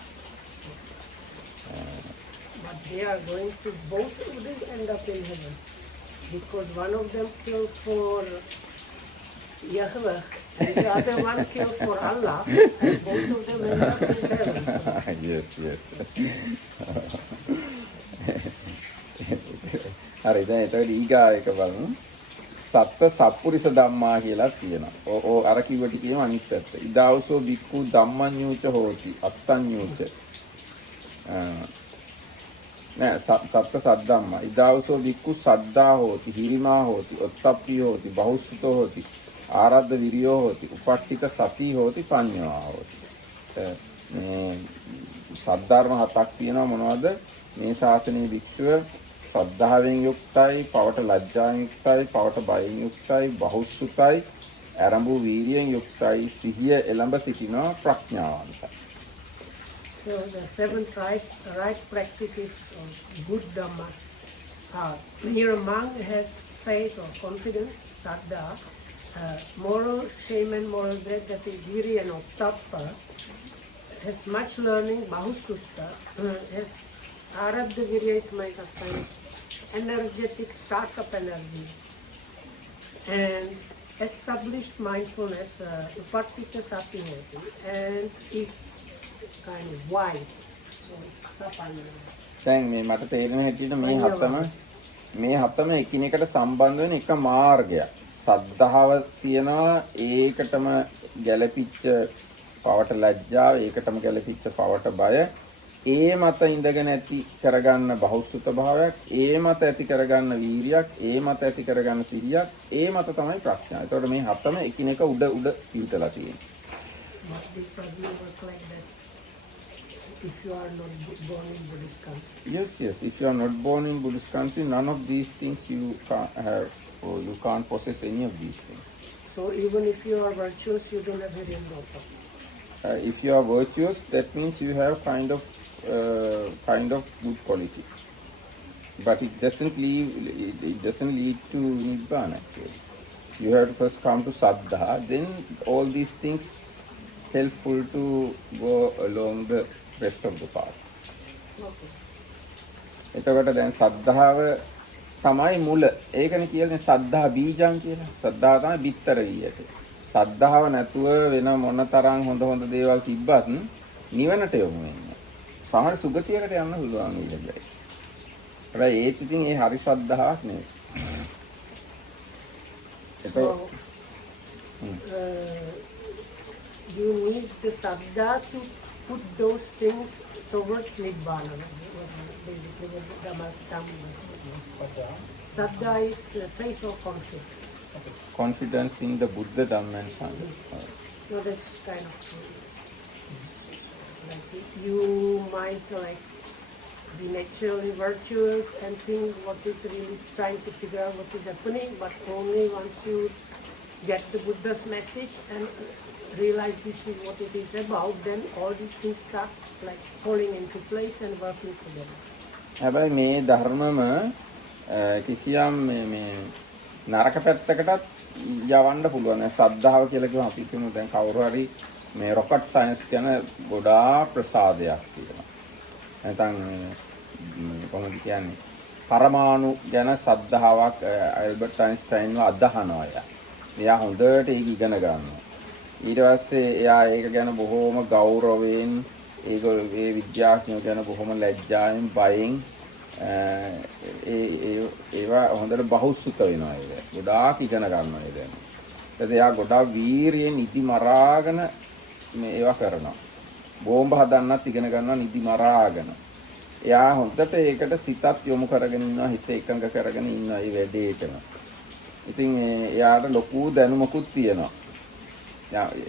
But they are going to both of them end up in heaven. Because one of them killed for Yahweh, and the other one killed for Allah, and both of them end up in heaven. yes. හරි දැන් එතකොට ඊගා එක බලමු. සත්ත සප්පුරිස ධම්මා කියලා තියෙනවා. ඕ අර කිව්ව ටිකේම අනිත් පැත්ත. ඉදාවසෝ බික්කු ධම්මඤ්ඤූච හෝති අත්තඤ්ඤූච. නෑ සත්ත සද්ධම්මා. ඉදාවසෝ බික්කු සද්දා හෝති හිරිමා හෝති ඔත්තප්පී හෝති බහුසුතෝ හෝති ආරද්ධ විරියෝ හෝති උපට්ඨික සති හෝති පඤ්ඤා හෝති. මේ සද්ධර්ම හතක් තියෙනවා මොනවද? මේ ශාසනයේ භික්ෂුව ශ්‍රද්ධාවෙන් යුක්තයි, පවට ලැජ්ජාවෙන් යුක්තයි, පවට බයෙන් යුක්තයි, බහුසුතයි, ආරම්භ වීර්යයෙන් යුක්තයි, සිහිය එළඹ සිටිනවා ප්‍රඥාවන්තයි. So the seventh right practice is good Dhamma. When you're a monk has faith or confidence, saddha, moral shame and moral dread, that is virya and ottappa, has much learning, bahusutta, has arabdha virya is my kind of energetic startup energy, and established mindfulness, upatthita satinati, and is kind of wise. So it's sapana. දැන් මේ මට තේරෙන හැටියට මේ හතම එකිනෙකට සම්බන්ධ වෙන එක මාර්ගයක්. සද්ධාව තියනවා ඒකටම ගැළපිච්ච පවට ලැජ්ජාව, ඒකටම ගැළපිච්ච පවට බය, ඒ මත ඉඳගෙන ඇති කරගන්න බහුසුත භාවයක්, ඒ මත ඇති කරගන්න වීරියක්, ඒ මත ඇති කරගන්න සිහියක්, ඒ මත තමයි ප්‍රඥාව. ඒතකොට මේ හතම එකිනෙක උඩ පිහිටලා තියෙනවා. But this probably work like that if you are not born in Buddhist country. Yes. If you are not born in Buddhist country, none of these things you can't have, or you can't possess any of these things. So even if you are virtuous, you don't have Hiri and Gautam. If you are virtuous, that means you have kind of good quality. But it doesn't lead to Nibbana actually. You have to first come to Saddha, then all these things helpful to go along the rest of the path. Okay. එතකොට දැන් සද්ධාව තමයි මුල. ඒකනේ කියන්නේ සද්ධා බීජං කියලා. සද්ධාව තමයි බිත්තර වියට. සද්ධාව නැතුව වෙන මොන තරම් හොඳ දේවල් තිබ්බත් නිවනට යොමු වෙන්නේ. සමහර සුගතියකට යන්න පුළුවන් විදිහට. හැබැයි ඒක ඉතින් ඒ හරි සද්ධාවක් නෙවෙයි. You need the saddha to put those things towards Nibbana. Basically, what the Dhamma Saddha is faith or confidence. Confidence in the Buddha, Dhamma and Sangha. So that's kind of like you might like be naturally virtuous and think what is really trying to figure out what is happening, but only once you get the Buddha's message and realize this is what it is about, then all these things start like falling into place and working together. හැබැයි මේ ධර්මම කිසියම් මේ නරක පැත්තකටත් යවන්න පුළුවන්. ශ්‍රද්ධාව කියලා කිව්වම අපි කියමු දැන් කවුරු හරි මේ රොකට් සයන්ස් ගැන ගොඩාක් ප්‍රසාදයක් තියෙනවා. නැත්නම් කොහොමද කියන්නේ? පරමාණු ගැන ශ්‍රද්ධාවක් ඇල්බර්ට් අයින්ස්ටයින්ව අදහනවා. එයා හොඳට ඒක ඉගෙන ගන්නවා. ඊට පස්සේ එයා ඒක ගැන බොහොම ගෞරවයෙන් ඒ විද්‍යාඥයෝ ගැන බොහොම ලැජ්ජාවෙන් බයෙන් ඒවා හොඳට බහුසුත වෙනවා ඒක. ගොඩාක් ඉගෙන ගන්නවා ඒ දැන්. ඊට එයා ගොඩාක් වීරියෙන් ඉදි මරාගෙන මේ ඒවා කරනවා. බෝම්බ හදන්නත් ඉගෙන ගන්නවා නිදි මරාගෙන. එයා හොඳට ඒකට සිතත් යොමු කරගෙන ඉන්නවා, හිත එකඟ කරගෙන ඉන්නවා මේ වැඩේටම. ඉතින් එයාට ලොකු දැනුමකුත් තියෙනවා.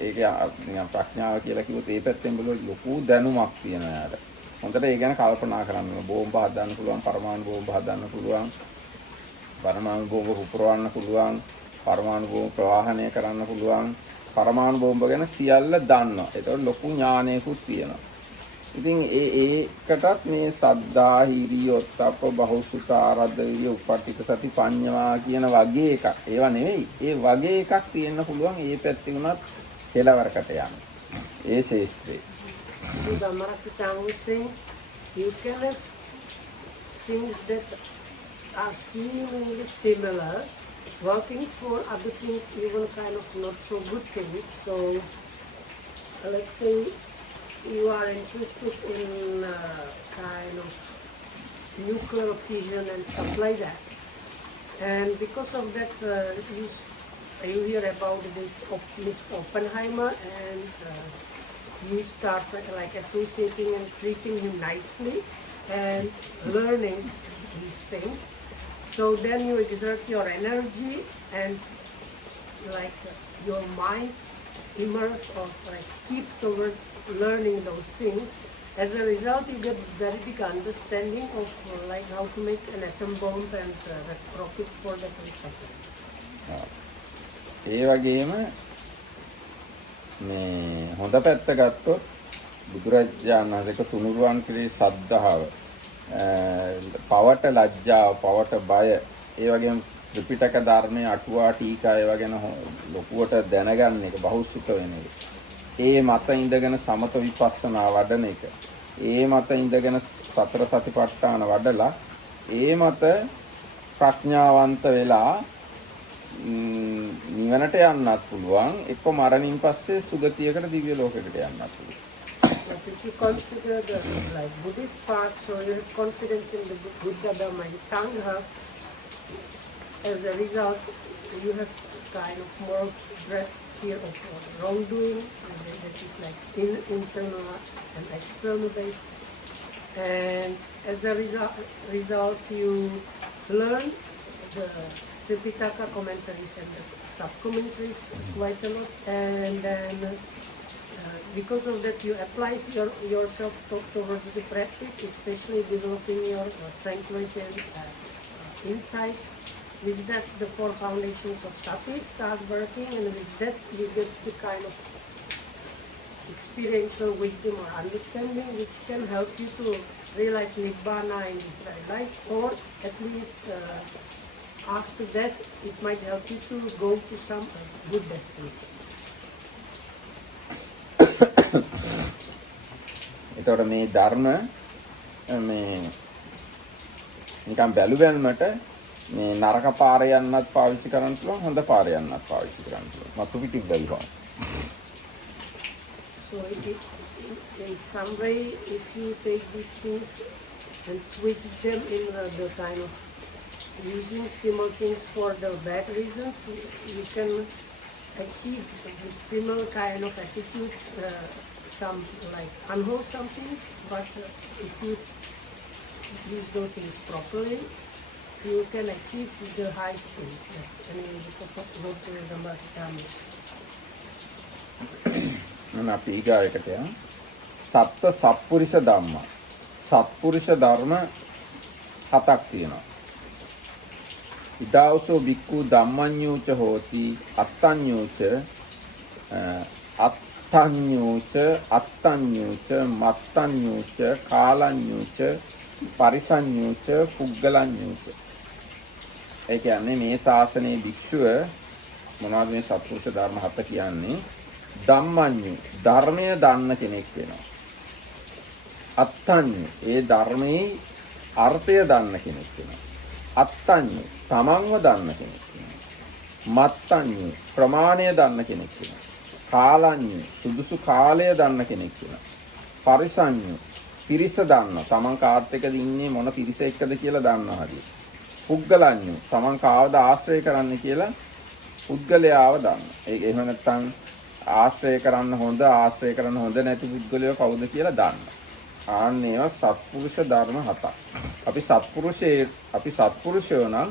ඒක නිකන් ප්‍රඥාව කියලා කිව්වොත් ඒ පැත්තෙන් බලුවොත් ලොකු දැනුමක් තියෙනවා එයාට. හොඳට ඒ ගැන කල්පනා කරන්න ඕන. බෝම්බ හදන්න පුළුවන්, පරමාණු බෝම්බ හදන්න පුළුවන්, පරමාණු බෝම්බ පුපුරවන්න පුළුවන්, පරමාණු බෝම්බ ප්‍රවාහනය කරන්න පුළුවන්, පරමාණු බෝම්බ ගැන සියල්ල දන්නවා. ඒතකොට ලොකු ඥානයකුත් තියෙනවා. ඉතින් ඒකටත් මේ සද්දා හිරි ඔත්තප්ප බහුසුත ආරද්ධ උපට්ඨිත සති පඤ්ඤා කියන වගේ එකක්. ඒවා නෙවෙයි. ඒ වගේ එකක් තියෙන්න පුළුවන්. ඒ පැත්තේ උනත් කෙලවරකට යන්න. ඒ ශේස්ත්‍රේ. You can have things that are seemingly similar, working for other things, even kind of not so good things. So, let's say you are interested in kind of nuclear fusion and stuff like that. And because of that, you hear about this Mr. Oppenheimer, and you start like associating and treating him nicely and learning these things. So then you exert your energy and like your mind immerse or like keep towards learning those things. As a result, you get very big understanding of like how to make an atom bomb and rockets for that and stuff. ඒ වගේම මේ හොඳ පැත්ත ගත්තොත් බුදුරජාණන් වහන්සේක තුනුරුවන් කෙරෙහි සද්ධාව, පවට ලැජ්ජාව, පවට බය, ඒ වගේම ත්‍රිපිටක ධර්මයේ අටුවා ටීකා ඒවා ගැන ලොකුවට දැනගන්න එක, බහුසුත වෙන එක. ඒ මත ඉඳගෙන සමත විපස්සනා වඩන එක. ඒ මත ඉඳගෙන සතර සතිපට්ඨාන වඩලා ඒ මත ප්‍රඥාවන්ත වෙලා නිවනට යන්නත් පුළුවන්. එක්ක මරණින් පස්සේ සුගතියකට දිව්‍ය ලෝකයකට යන්නත් පුළුවන්. But if you consider the like Buddhist path, so you have confidence in the Buddha, Dhamma, and Sangha. As a result, you have kind of more breadth fear of wrongdoing, and that is like internal and external based. And as a result, you learn the Tripitaka commentaries and the sub-commentaries quite a lot, and then because of that you apply yourself towards the practice, especially developing your tranquility and insight. With that, the four foundations of sati start working, and with that you get the kind of experiential wisdom or understanding which can help you to realize Nibbana in this very life, or at least after that it might help you to go to some good destination. එතකොට මේ ධර්ම මේ නිකන් බැලුවැල්මට මේ නරක පාරේ යන්නත් පාවිච්චි කරන්න පුළුවන්, හොඳ පාරේ යන්නත් පාවිච්චි කරන්න පුළුවන්. මතු පිටින් බැලුවා. So in some way, if you take these things and twist them in the kind of using similar things for the bad reasons, you can achieve the similar kind of attitudes, some like unwholesome things, but if you use those things properly, you can achieve the highest things. Yes, anyway, because of what the Dhamma. අපි ඊගායකට යමු. සත්ත සත්පුරුෂ ධම්ම. සත්පුරුෂ ධර්ම හතක් තියෙනවා. ඉදාවසෝ බික්ඛු ධම්මඤ්ඤෝච හෝති අත්තඤ්ඤෝච අත්තඤ්ඤෝච අත්තඤ්ඤෝච මත්තඤ්ඤෝච කාලඤ්ඤෝච පරිසඤ්ඤෝච පුග්ගලඤ්ඤෝච. ඒ කියන්නේ මේ ශාසනයේ භික්ෂුව මොනවද මේ සත්පුරුෂ ධර්ම 7 කියන්නේ? ධම්මඤ්ඤු ධර්මය දන්න කෙනෙක් වෙනවා. අත්තඤ්ඤු ඒ ධර්මයේ අර්ථය දන්න කෙනෙක් වෙනවා. අත්තඤ්ඤු තමන්ව දන්න කෙනෙක් වෙනවා. මත්තඤ්ඤු ප්‍රමාණය දන්න කෙනෙක් වෙනවා. කාලඤ්ඤු සුදුසු කාලය දන්න කෙනෙක් වෙනවා. පරිසඤ්ඤු පිරිස දන්න තමන් කාත් එක්කද ඉන්නේ මොන පිරිස එක්කද කියලා දන්නවා හරිය. පුද්ගලඤ්ඤු තමන් කාවද ආශ්‍රය කරන්න කියලා පුද්ගලයාව දන්න. ඒක එහෙම නැත්නම් ආශ්‍රය කරන්න හොඳ නැති පුද්ගලයෝ කවුද කියලා දන්න. ආන්න ඒවා සත්පුරුෂ ධර්ම 7ක්. අපි සත්පුරුෂයෝ නම්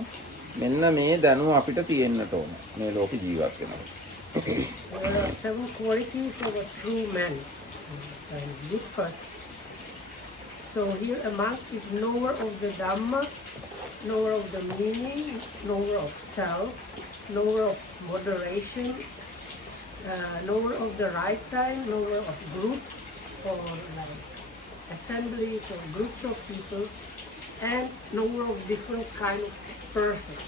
මෙන්න මේ දැනුම අපිට තියෙන්නට ඕන. මේ ලෝකේ ජීවත් වෙනවා. There are 7 qualities of a true man. And good person. So here a monk is knower of the Dhamma, knower of the meaning, knower of self, knower of moderation, knower of the right time, knower of groups or like assemblies or groups of people, and knower of different kind of persons.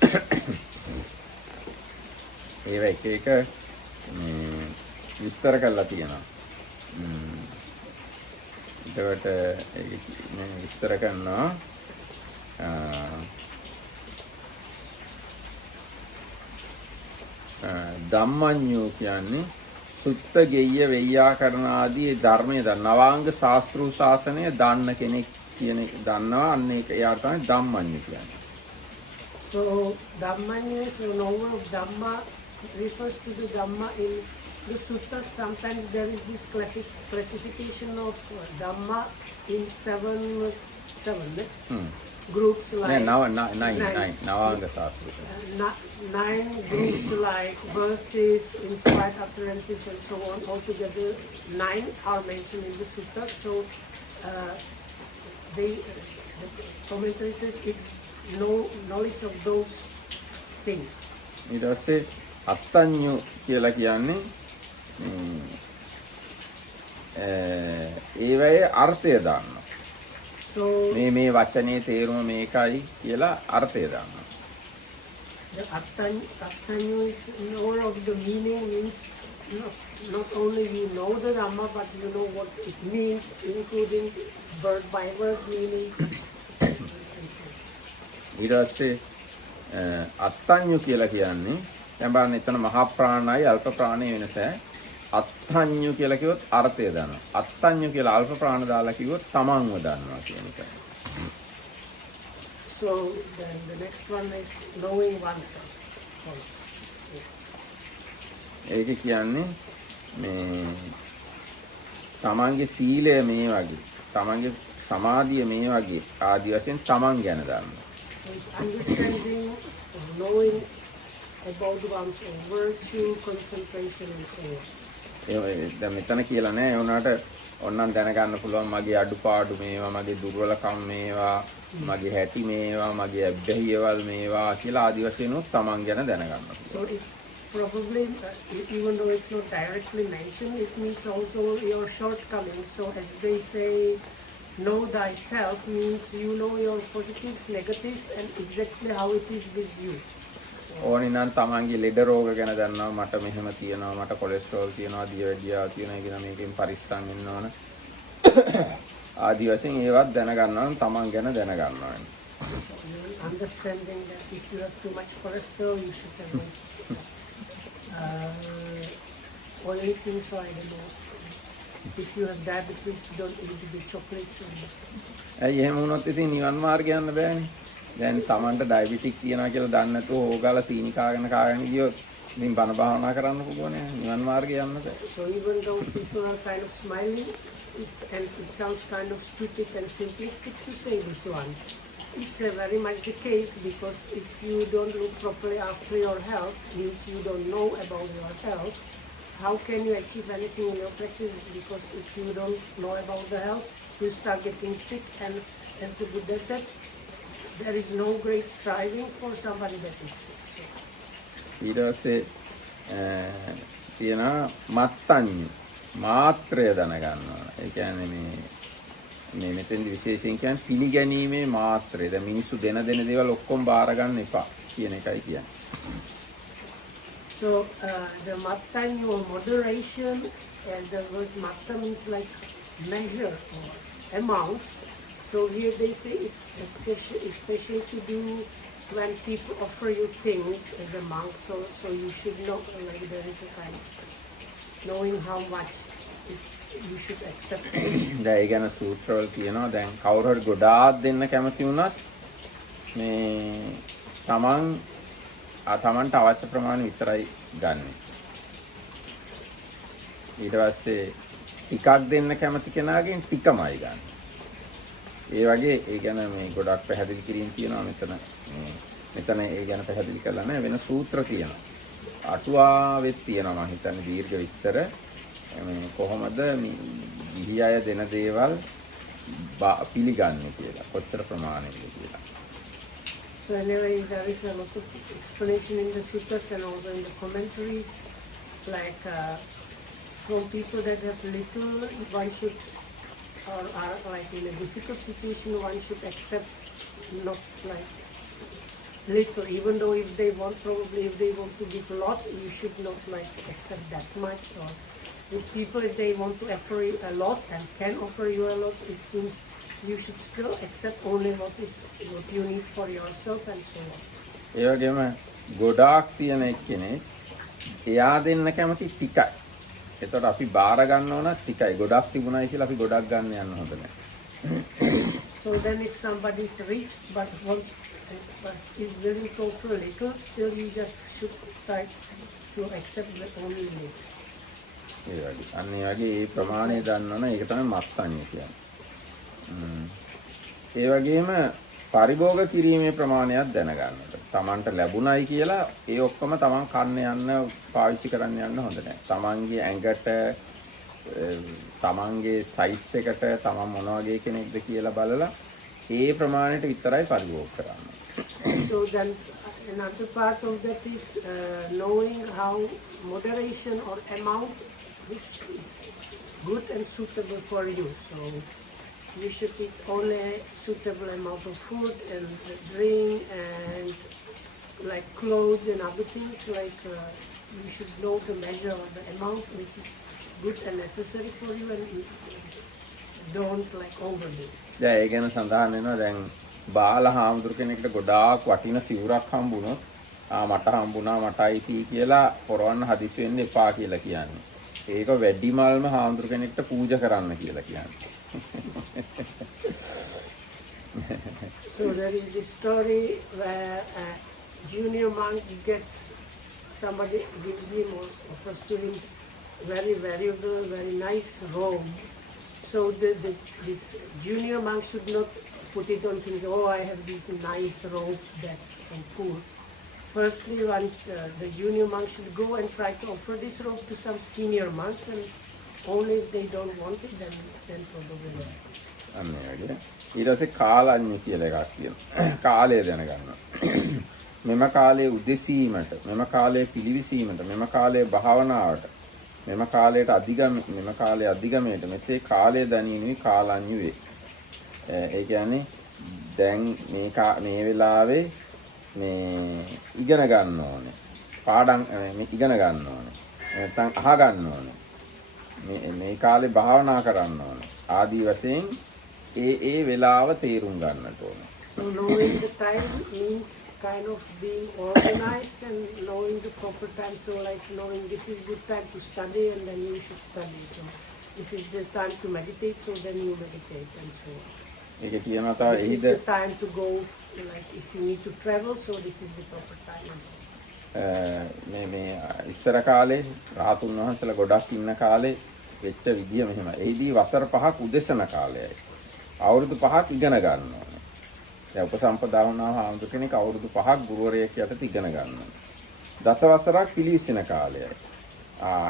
ඒව එක එක විස්තර කරලා තියෙනවා. එතකොට ඒක විස්තර කරනවා ධම්මඤ්ඤෝ කියන්නේ සුත්ත ගෙය්‍ය වෙය්‍යාකරණ ආදී ධර්මයේ නවාංග ශාස්ත්‍රු ශාසනය දන්න කෙනෙක් කියන දන්නවා. අන්න ඒක එයාට තමයි ධම්මඤ්ඤ කියන්නේ. So Dhammanya, so knower of Dhamma refers to the Dhamma in the suttas. Sometimes there is this classification of Dhamma in seven groups like nine navaanga shastra. 9 groups like verses, inspired utterances, and so on. Altogether, 9 are mentioned in the suttas. So the commentary says it's knowledge of those things. ඊට පස්සේ අත්තඤ්ඤු කියලා කියන්නේ ඒවයේ අර්ථය දානවා. So මේ වචනේ තේරුම මේකයි කියලා අර්ථය දානවා. the Attanyu is knower of the meaning, means not only you know the Dhamma, but you know what it means, including word by word meaning. ඊට පස්සේ අත්තඤ්ඤු කියලා කියන්නේ දැන් බලන්න එතන මහා ප්‍රාණයි අල්ප ප්‍රාණයේ වෙනස. අත්තඤ්ඤු කියලා කිව්වොත් අර්ථය දානවා. අත්තඤ්ඤු කියලා අල්ප ප්‍රාණ දාලා කිව්වොත් තමන්ව දන්නවා කියන එකයි. So then the next one is knowing oneself. ඒක කියන්නේ මේ තමන්ගේ සීලය මේ වගේ, තමන්ගේ සමාධිය මේ වගේ ආදි වශයෙන් තමන් ගැන දන්නවා. So it's understanding, knowing about one's own virtue, concentration, and so on. දැන් මෙතන කියලා නෑ ඒ උනාට ඕනනම් දැනගන්න පුළුවන් මගේ අඩුපාඩු මේවා, මගේ දුර්වලකම් මේවා, මගේ හැටි මේවා, මගේ අබ්බැහියවල් මේවා කියලා ආදි වශයෙන් උත් තමන් ගැන දැනගන්න. So it's probably, even though it's not directly mentioned, it means also your shortcomings. So as they say, know thyself means you know your positives, negatives, and exactly how it is with you. ඕනි නම් තමන්ගේ ලෙඩ රෝග ගැන දන්නවා. මට මෙහෙම තියෙනවා, මට කොලෙස්ටරෝල් තියෙනවා, දියවැඩියාව තියෙනවා කියන මේකෙන් පරිස්සම් වෙන්න ඕන. ආදි වශයෙන් ඒවත් දැනගන්නවා නම් තමන් ගැන දැනගන්නවා. Understanding that if you have too much cholesterol, you should avoid oily things, so I don't know. If you have diabetes, don't eat the chocolate. ඇයි එහෙම වුණොත් ඉතින් නිවන් මාර්ගය යන්න බෑනේ. දැන් තමන්ට ඩයබටික් තියනවා කියලා දන්නේ නැතුව ඕගාලා සීනි කාගෙන ගියොත් ඉතින් බන භාවනා කරන්න පුළුවන්නේ නිවන් මාර්ගය යන්න බෑ. So even though people are kind of smiling, it sounds kind of stupid and simplistic to say this one. It's very much the case, because if you don't look properly after your health, means you don't know about your health, how can you achieve anything in your practice? Because if you don't know about the health, you start getting sick, and as the Buddha said, there is no great striving for somebody that is sick. ඊට පස්සේ තියෙනවා මත්තඤ්ඤ මාත්‍රය දැනගන්නවා. ඒ කියන්නේ මේ මෙතෙන්දි විශේෂයෙන් කියන්නේ පිළිගැනීමේ මාත්‍රය. දැන් මිනිස්සු දෙන දේවල් ඔක්කොම බාර ගන්න එපා කියන එකයි කියන්නේ. So the matta or moderation, and the word matta means like measure or amount. So here they say it's especially to do when people offer you things as a monk. So you should know, like there is a kind of knowing how much you should accept. දැන් ඒ ගැන සූත්‍රවල තියෙනවා. දැන් කවුරු හරි ගොඩාක් දෙන්න කැමති වුණත් මේ තමන්ට අවශ්‍ය ප්‍රමාණය විතරයි ගන්න. ඊට පස්සේ ටිකක් දෙන්න කැමති කෙනාගෙන් ටිකමයි ගන්න. ඒ වගේ ඒ ගැන මේ ගොඩක් පැහැදිලි කිරීම තියෙනවා මෙතන ඒ ගැන පැහැදිලි කරලා නැහැ, වෙන සූත්‍ර තියෙනවා. අටුවාවෙත් තියෙනවා මම හිතන්නේ දීර්ඝ විස්තර මේ කොහොමද ගිහි අය දෙන දේවල් පිළිගන්නේ කියලා, කොච්චර ප්‍රමාණයකද කියලා. So anyway, there is a lot of explanation in the sutras and also in the commentaries, like from people that have little, one should, or are like in a difficult situation, one should accept not like little, even though if they want, probably if they want to give a lot, you should not like accept that much. Or with people, if they want to offer you a lot and can offer you a lot, it seems you should still accept only what you need for yourself and so on. ඒ වගේම ගොඩාක් තියෙන එක්කෙනෙක් එයා දෙන්න කැමති ටිකයි. එතකොට අපි බාර ගන්න ඕන ටිකයි. ගොඩක් තිබුණයි කියලා අපි ගොඩක් ගන්න යන්න හොඳ නැහැ. So then if somebody is rich but is willing to offer little, still you just should try to accept only little. ඒ වගේ. අන්න ඒ වගේ ඒ ප්‍රමාණය දන්නවනේ ඒක තමයි මත්සන්‍ය කියන්නේ. ඒ වගේම පරිභෝග කිරීමේ ප්‍රමාණයක් දැනගන්නට. Tamanට ලැබුණයි කියලා ඒ ඔක්කොම Taman කන්න යන්න පාවිච්චි කරන්න යන්න හොඳ නැහැ. Tamanගේ ඇඟට Tamanගේ සයිස් එකට Taman මොන වගේ කෙනෙක්ද කියලා බලලා ඒ ප්‍රමාණයට විතරයි පරිභෝග කරන්න. So then another part of that is knowing how moderation or amount which is good and suitable for you. So you should eat only suitable amount of food and drink and like clothes and other things. Like you should know the measure or the amount which is good and necessary for you, and don't like overdo. දැන් ඒ ගැන සඳහන් වෙනවා. දැන් බාල හාමුදුර කෙනෙක්ට ගොඩාක් වටින සිවුරක් හම්බුනොත් මට හම්බුණා මටයි කී කියලා පොරවන්න හදිසි වෙන්න එපා කියලා කියන්නේ. ඒක වැඩිමල්ම හාමුදුර කෙනෙක්ට පූජා කරන්න කියලා කියන්නේ. So there is this story where a junior monk somebody gives him or offers to him very valuable, very nice robe. So this junior monk should not put it on thinking, oh, I have this nice robe that's so cool. Firstly, the junior monk should go and try to offer this robe to some senior monks, and only if they don't want it, then probably not. අන්න ඒ වගේ. ඊට පස්සේ කාලඤ්ඤ කියලා එකක් තියෙනවා. කාලය දැනගන්න. මෙම කාලයේ උදෙසීමට, මෙම කාලයේ පිළිවිසීමට, මෙම කාලයේ භාවනාවට, මෙම කාලයට මෙම කාලයේ අධිගමයට මෙසේ කාලය දැනීමේ කාලඤ්ඤ වේ. ඒ කියන්නේ දැන් මේ වෙලාවේ මේ ඉගෙන ගන්න ඕනේ. පාඩම් මේ ඉගෙන ගන්න ඕනේ. නැත්නම් අහ ගන්න ඕනේ. මේ කාලේ භාවනා කරන්න ඕනේ. ආදී වශයෙන් ඒ වෙලාව තේරුම් ගන්නට ඕනේ. So knowing the time means kind of being organized and knowing the proper time. So like knowing this is good time to study, and then you should study. So this is the time to meditate, so then you meditate and so on. ඒක කියනවා තව This is එහිද the time to go, like if you need to travel, so this is the proper time. මේ ඉස්සර කාලේ රාතුන් වහන්සේලා ගොඩක් ඉන්න කාලේ වෙච්ච විදිය මෙහෙමයි. එහිදී වසර 5ක් උදෙසන කාලයයි. අවුරුදු 5ක් ඉගෙන ගන්න ඕනේ. දැන් උපසම්පදා වුණාම ආම්තු කෙනෙක් අවුරුදු 5ක් ගුරුවරයෙක් යටතේ ඉගෙන ගන්න ඕනේ. දස වසරක් පිළිවිසින කාලයයි.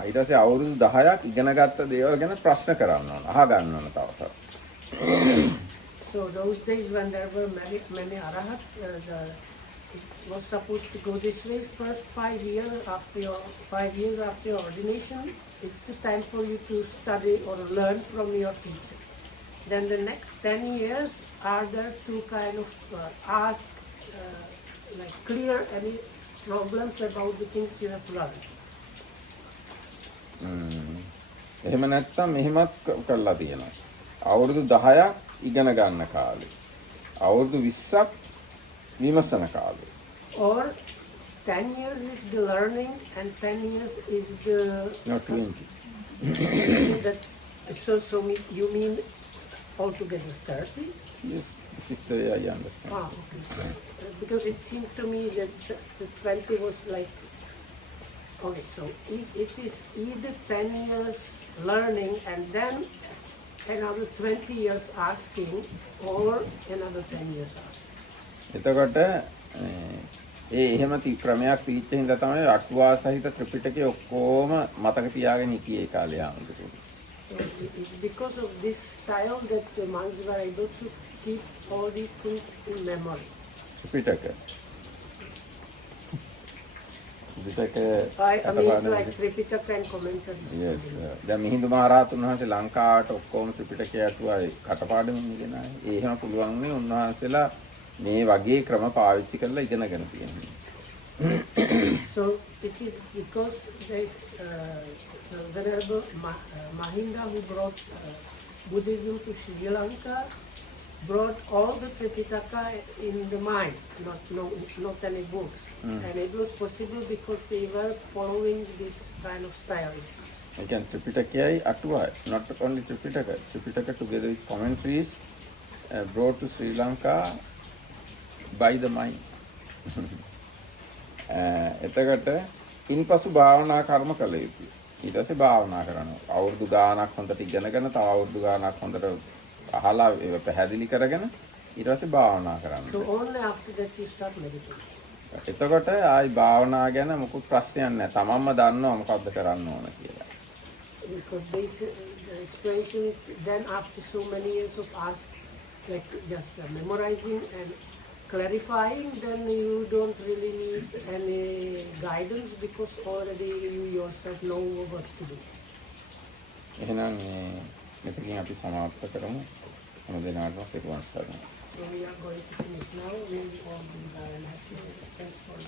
ඊට පස්සේ අවුරුදු 10ක් ඉගෙන ගත්ත දේවල් ගැන ප්‍රශ්න කරන්න ඕන. අහ ගන්න ඕන තව. So those days when there were many arahats, it was supposed to go this way. First 5 years after your ordination, it's the time for you to study or learn from your teacher. Then the next 10 years are there to kind of ask, like clear any problems about the things you have learned. එහෙම නැත්තම් මෙහෙමත් කරලා තියෙනවා. අවුරුදු 10ක් ඉගෙන ගන්න කාලේ. අවුරුදු 20ක් විමසන කාලේ. Or 10 years is the learning and 10 years is the... Not 20. that, you mean altogether 30? Yes, this is the way I understand. Ah, okay. Because it seemed to me that the 20 was like... Okay, so it is either 10 years learning and then another 20 years asking, or another 10 years asking. එතකොට එහෙම ක්‍රමයක් පිළිච්ච හින්දා තමයි අටුවා සහිත ත්‍රිපිටකය ඔක්කොම මතක තියාගෙන හිටියේ ඒ කාලේ ආනන්දතුමෝ. So it's because of this style that the monks were able to keep all these things in memory. Tripitaka. I mean, it's like Tripitaka and commentaries. Yes. දැන් මිහිඳු මහරහතුන් වහන්සේ ලංකාවට ඔක්කොම ත්‍රිපිටකය අටුවා කටපාඩමින් ඉගෙන ආවේ. ඒ එහෙම පුළුවන් නේ උන්වහන්සේලා මේ වගේ ක්‍රම පාවිච්චි කරලා ඉගෙනගෙන තියෙනවා. So it is because there is the Venerable Mahinda, who brought Buddhism to Sri Lanka, brought all the Tripitaka in the mind, not any books. And it was possible because they were following this kind of style. ඒ කියන්නේ ත්‍රිපිටකයයි අටුවායි. Not only Tripitaka. Tripitaka together with commentaries brought to Sri Lanka by the mind. එතකොට ඉන්පසු භාවනා කර්ම කළ යුතුයි. ඊට පස්සේ භාවනා කරනවා. අවුරුදු ගාණක් හොඳට ඉගෙනගෙන තව අවුරුදු ගාණක් හොඳට අහලා ඒක පැහැදිලි කරගෙන ඊට පස්සේ භාවනා කරන්න. So only after that you start meditating. එතකොට ආයි භාවනා ගැන මොකුත් ප්‍රශ්නයක් නැහැ. තමන්ම දන්නවා මොකද්ද කරන්න ඕන කියලා. Because the explanation is then after so many years of like just memorizing and clarifying, then you don't really need any guidance because already you yourself know what to do. එහෙනම් මෙතකින් අපි සමාප්ත කරමු. මොන දෙනාටම පිටුවන් සරණයි. So we are going to finish now. We will all be there and have to thanks for